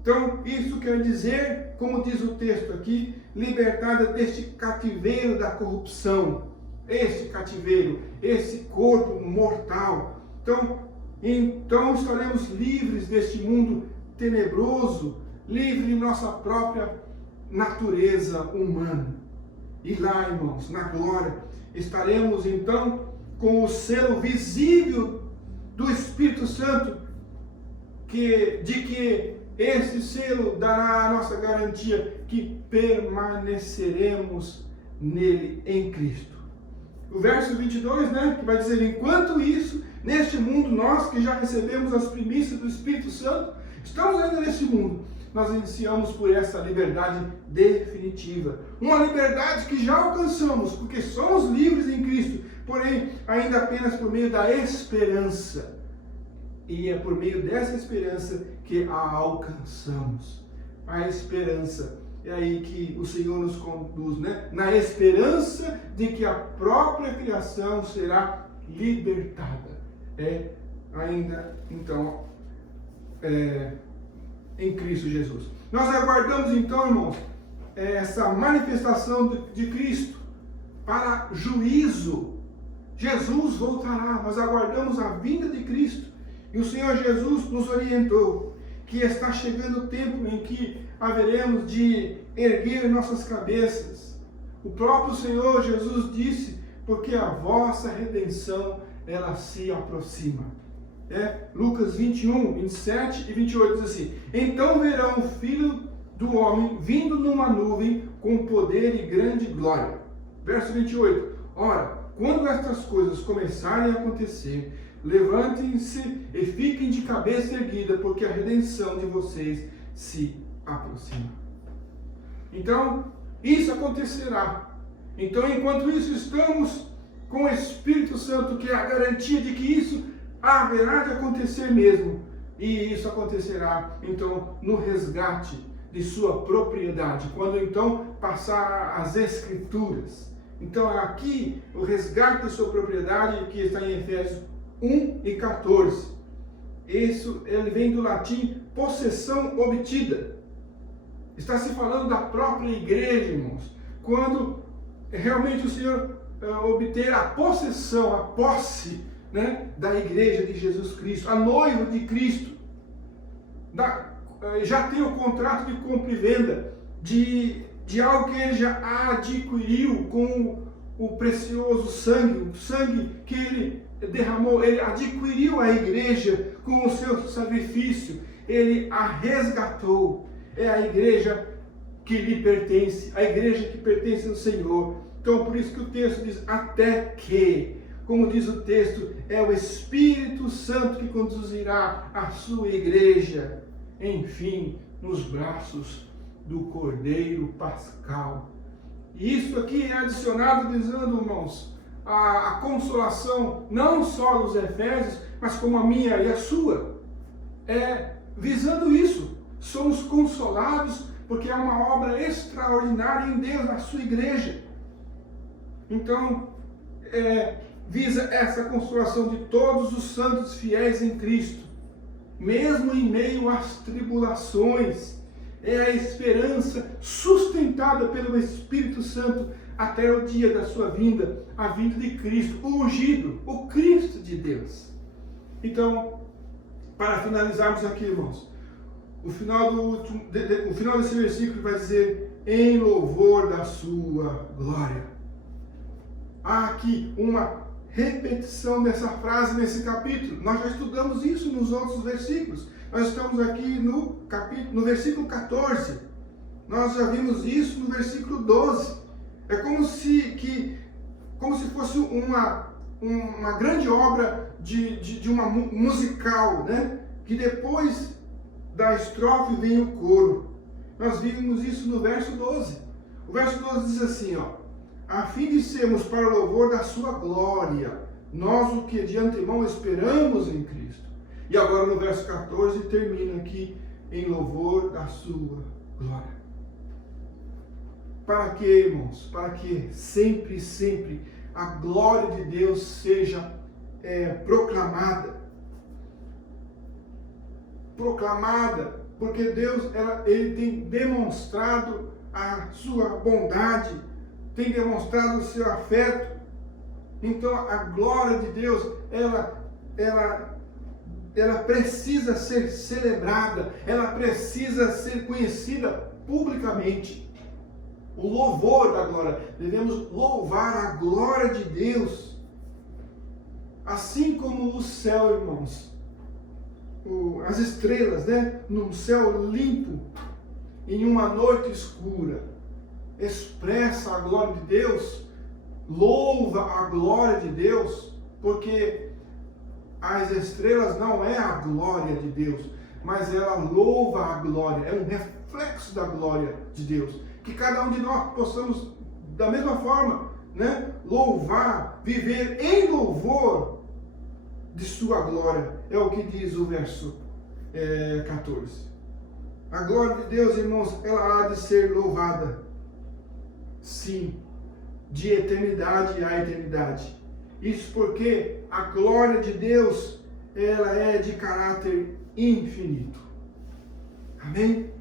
Então, isso quer dizer, como diz o texto aqui, libertada deste cativeiro da corrupção, este cativeiro, esse corpo mortal. Então estaremos livres deste mundo tenebroso, livres de nossa própria natureza humana. E lá, irmãos, na glória, estaremos então com o selo visível do Espírito Santo, de que esse selo dará a nossa garantia que permaneceremos nele, em Cristo. O verso 22, que vai dizer: enquanto isso, neste mundo, nós que já recebemos as primícias do Espírito Santo, estamos ainda neste mundo, nós iniciamos por essa liberdade definitiva. Uma liberdade que já alcançamos, porque somos livres em Cristo, porém, ainda apenas por meio da esperança. E é por meio dessa esperança que a alcançamos. A esperança. É aí que o Senhor nos conduz, na esperança de que a própria criação será libertada. Ainda, então, em Cristo Jesus. Nós aguardamos, então, irmãos, essa manifestação de Cristo para juízo. Jesus voltará. Nós aguardamos a vinda de Cristo. E o Senhor Jesus nos orientou que está chegando o tempo em que haveremos de erguer nossas cabeças. O próprio Senhor Jesus disse: porque a vossa redenção, ela se aproxima. Lucas 21, 27 e 28 diz assim: então verão o Filho do Homem vindo numa nuvem com poder e grande glória. Verso 28. Ora, quando estas coisas começarem a acontecer, levantem-se e fiquem de cabeça erguida, porque a redenção de vocês se aproxima. Então, isso acontecerá. Então, enquanto isso, estamos com o Espírito Santo, que é a garantia de que isso haverá de acontecer mesmo. E isso acontecerá, então, no resgate de sua propriedade, quando então passar as Escrituras. Então, aqui, o resgate de sua propriedade, que está em Efésios 1 e 14. Isso, ele vem do latim possessão obtida. Está se falando da própria igreja, irmãos. Quando realmente o Senhor obter a possessão, a posse, da igreja de Jesus Cristo, a noiva de Cristo, já tem o contrato de compra e venda de algo que ele já adquiriu com o precioso sangue, o sangue que ele derramou. Ele adquiriu a igreja com o seu sacrifício, ele a resgatou. É a igreja que lhe pertence, a igreja que pertence ao Senhor. Então, por isso que o texto diz: até que, como diz o texto, é o Espírito Santo que conduzirá a sua igreja, enfim, nos braços do Cordeiro Pascal. E isso aqui é adicionado dizendo, irmãos, a consolação não só dos Efésios, mas como a minha e a sua. Visando isso, somos consolados porque é uma obra extraordinária em Deus, na sua igreja. Então, visa essa consolação de todos os santos fiéis em Cristo, mesmo em meio às tribulações. É a esperança sustentada pelo Espírito Santo até o dia da sua vinda, a vinda de Cristo, o ungido, o Cristo de Deus. Então, para finalizarmos aqui, irmãos, o final desse versículo vai dizer: em louvor da sua glória. Há aqui uma repetição dessa frase nesse capítulo. Nós já estudamos isso nos outros versículos. Nós estamos aqui no versículo 14. Nós já vimos isso no versículo 12. É como se fosse uma grande obra de uma musical, que depois da estrofe vem o coro. Nós vimos isso no verso 12. O verso 12 diz assim, a fim de sermos para o louvor da sua glória, nós o que de antemão esperamos em Cristo. E agora no verso 14 termina aqui: em louvor da sua glória. Para que, irmãos? Para que sempre, sempre a glória de Deus seja proclamada. Proclamada, porque Deus ele tem demonstrado a sua bondade, tem demonstrado o seu afeto. Então a glória de Deus, ela precisa ser celebrada, ela precisa ser conhecida publicamente. O louvor da glória, devemos louvar a glória de Deus, assim como o céu, irmãos, as estrelas, né, num céu limpo, em uma noite escura, expressa a glória de Deus, louva a glória de Deus, porque as estrelas não é a glória de Deus, mas ela louva a glória, é um reflexo da glória de Deus. Que cada um de nós possamos, da mesma forma, né, louvar, viver em louvor de sua glória. É o que diz o verso 14. A glória de Deus, irmãos, ela há de ser louvada, sim, de eternidade a eternidade. Isso porque a glória de Deus, ela é de caráter infinito. Amém?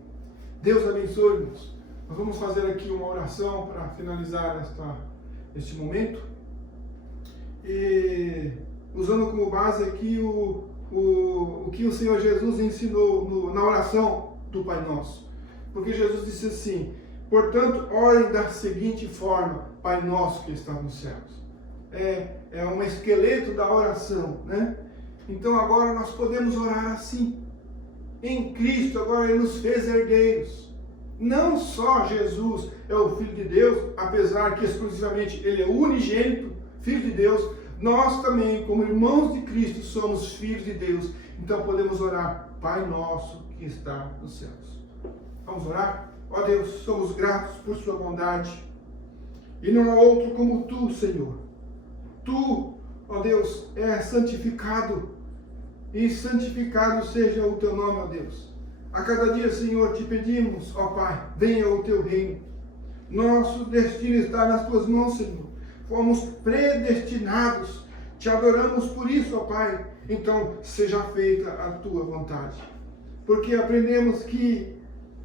Deus abençoe, irmãos. Nós vamos fazer aqui uma oração para finalizar este momento. E usando como base aqui o que o Senhor Jesus ensinou na oração do Pai Nosso. Porque Jesus disse assim: portanto, orem da seguinte forma: Pai Nosso que está nos céus. É um esqueleto da oração, né? Então agora nós podemos orar assim. Em Cristo agora Ele nos fez herdeiros. Não só Jesus é o Filho de Deus, apesar que exclusivamente Ele é o unigênito, Filho de Deus, nós também, como irmãos de Cristo, somos filhos de Deus. Então podemos orar: Pai Nosso que está nos céus. Vamos orar? Ó Deus, somos gratos por sua bondade. E não há outro como Tu, Senhor. Tu, ó Deus, és santificado. E santificado seja o Teu nome, ó Deus. A cada dia, Senhor, te pedimos, ó Pai, venha o Teu reino. Nosso destino está nas Tuas mãos, Senhor. Fomos predestinados. Te adoramos por isso, ó Pai. Então, seja feita a Tua vontade. Porque aprendemos que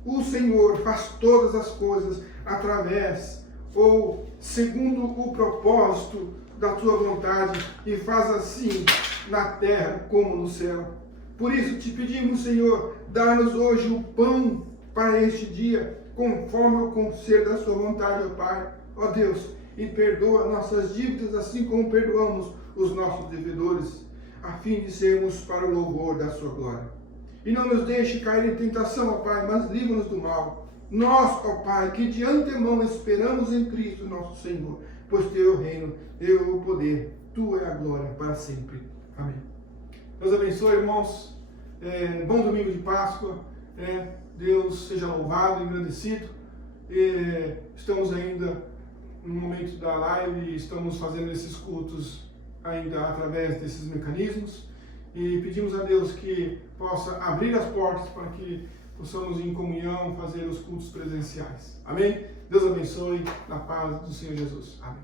o Senhor faz todas as coisas através ou segundo o propósito da Tua vontade e faz assim na terra como no céu. Por isso te pedimos, Senhor, dá-nos hoje o pão para este dia, conforme o conselho da sua vontade, ó Pai. Ó Deus, e perdoa nossas dívidas, assim como perdoamos os nossos devedores, a fim de sermos para o louvor da sua glória. E não nos deixe cair em tentação, ó Pai, mas livra-nos do mal. Nós, ó Pai, que de antemão esperamos em Cristo nosso Senhor, pois Teu é o reino, Teu é o poder, Tua é a glória para sempre. Amém. Deus abençoe, irmãos. Bom domingo de Páscoa. Deus seja louvado e engrandecido. Estamos ainda no momento da live e estamos fazendo esses cultos ainda através desses mecanismos. E pedimos a Deus que possa abrir as portas para que possamos em comunhão fazer os cultos presenciais. Amém? Deus abençoe na paz do Senhor Jesus. Amém.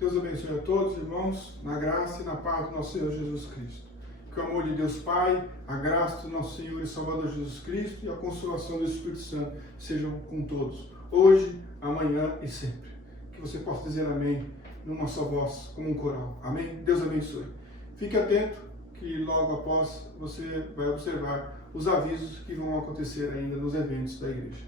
Deus abençoe a todos, irmãos, na graça e na paz do nosso Senhor Jesus Cristo. Que o amor de Deus Pai, a graça do nosso Senhor e Salvador Jesus Cristo e a consolação do Espírito Santo sejam com todos, hoje, amanhã e sempre. Que você possa dizer amém numa só voz, como um coral. Amém? Deus abençoe. Fique atento que logo após você vai observar os avisos que vão acontecer ainda nos eventos da igreja.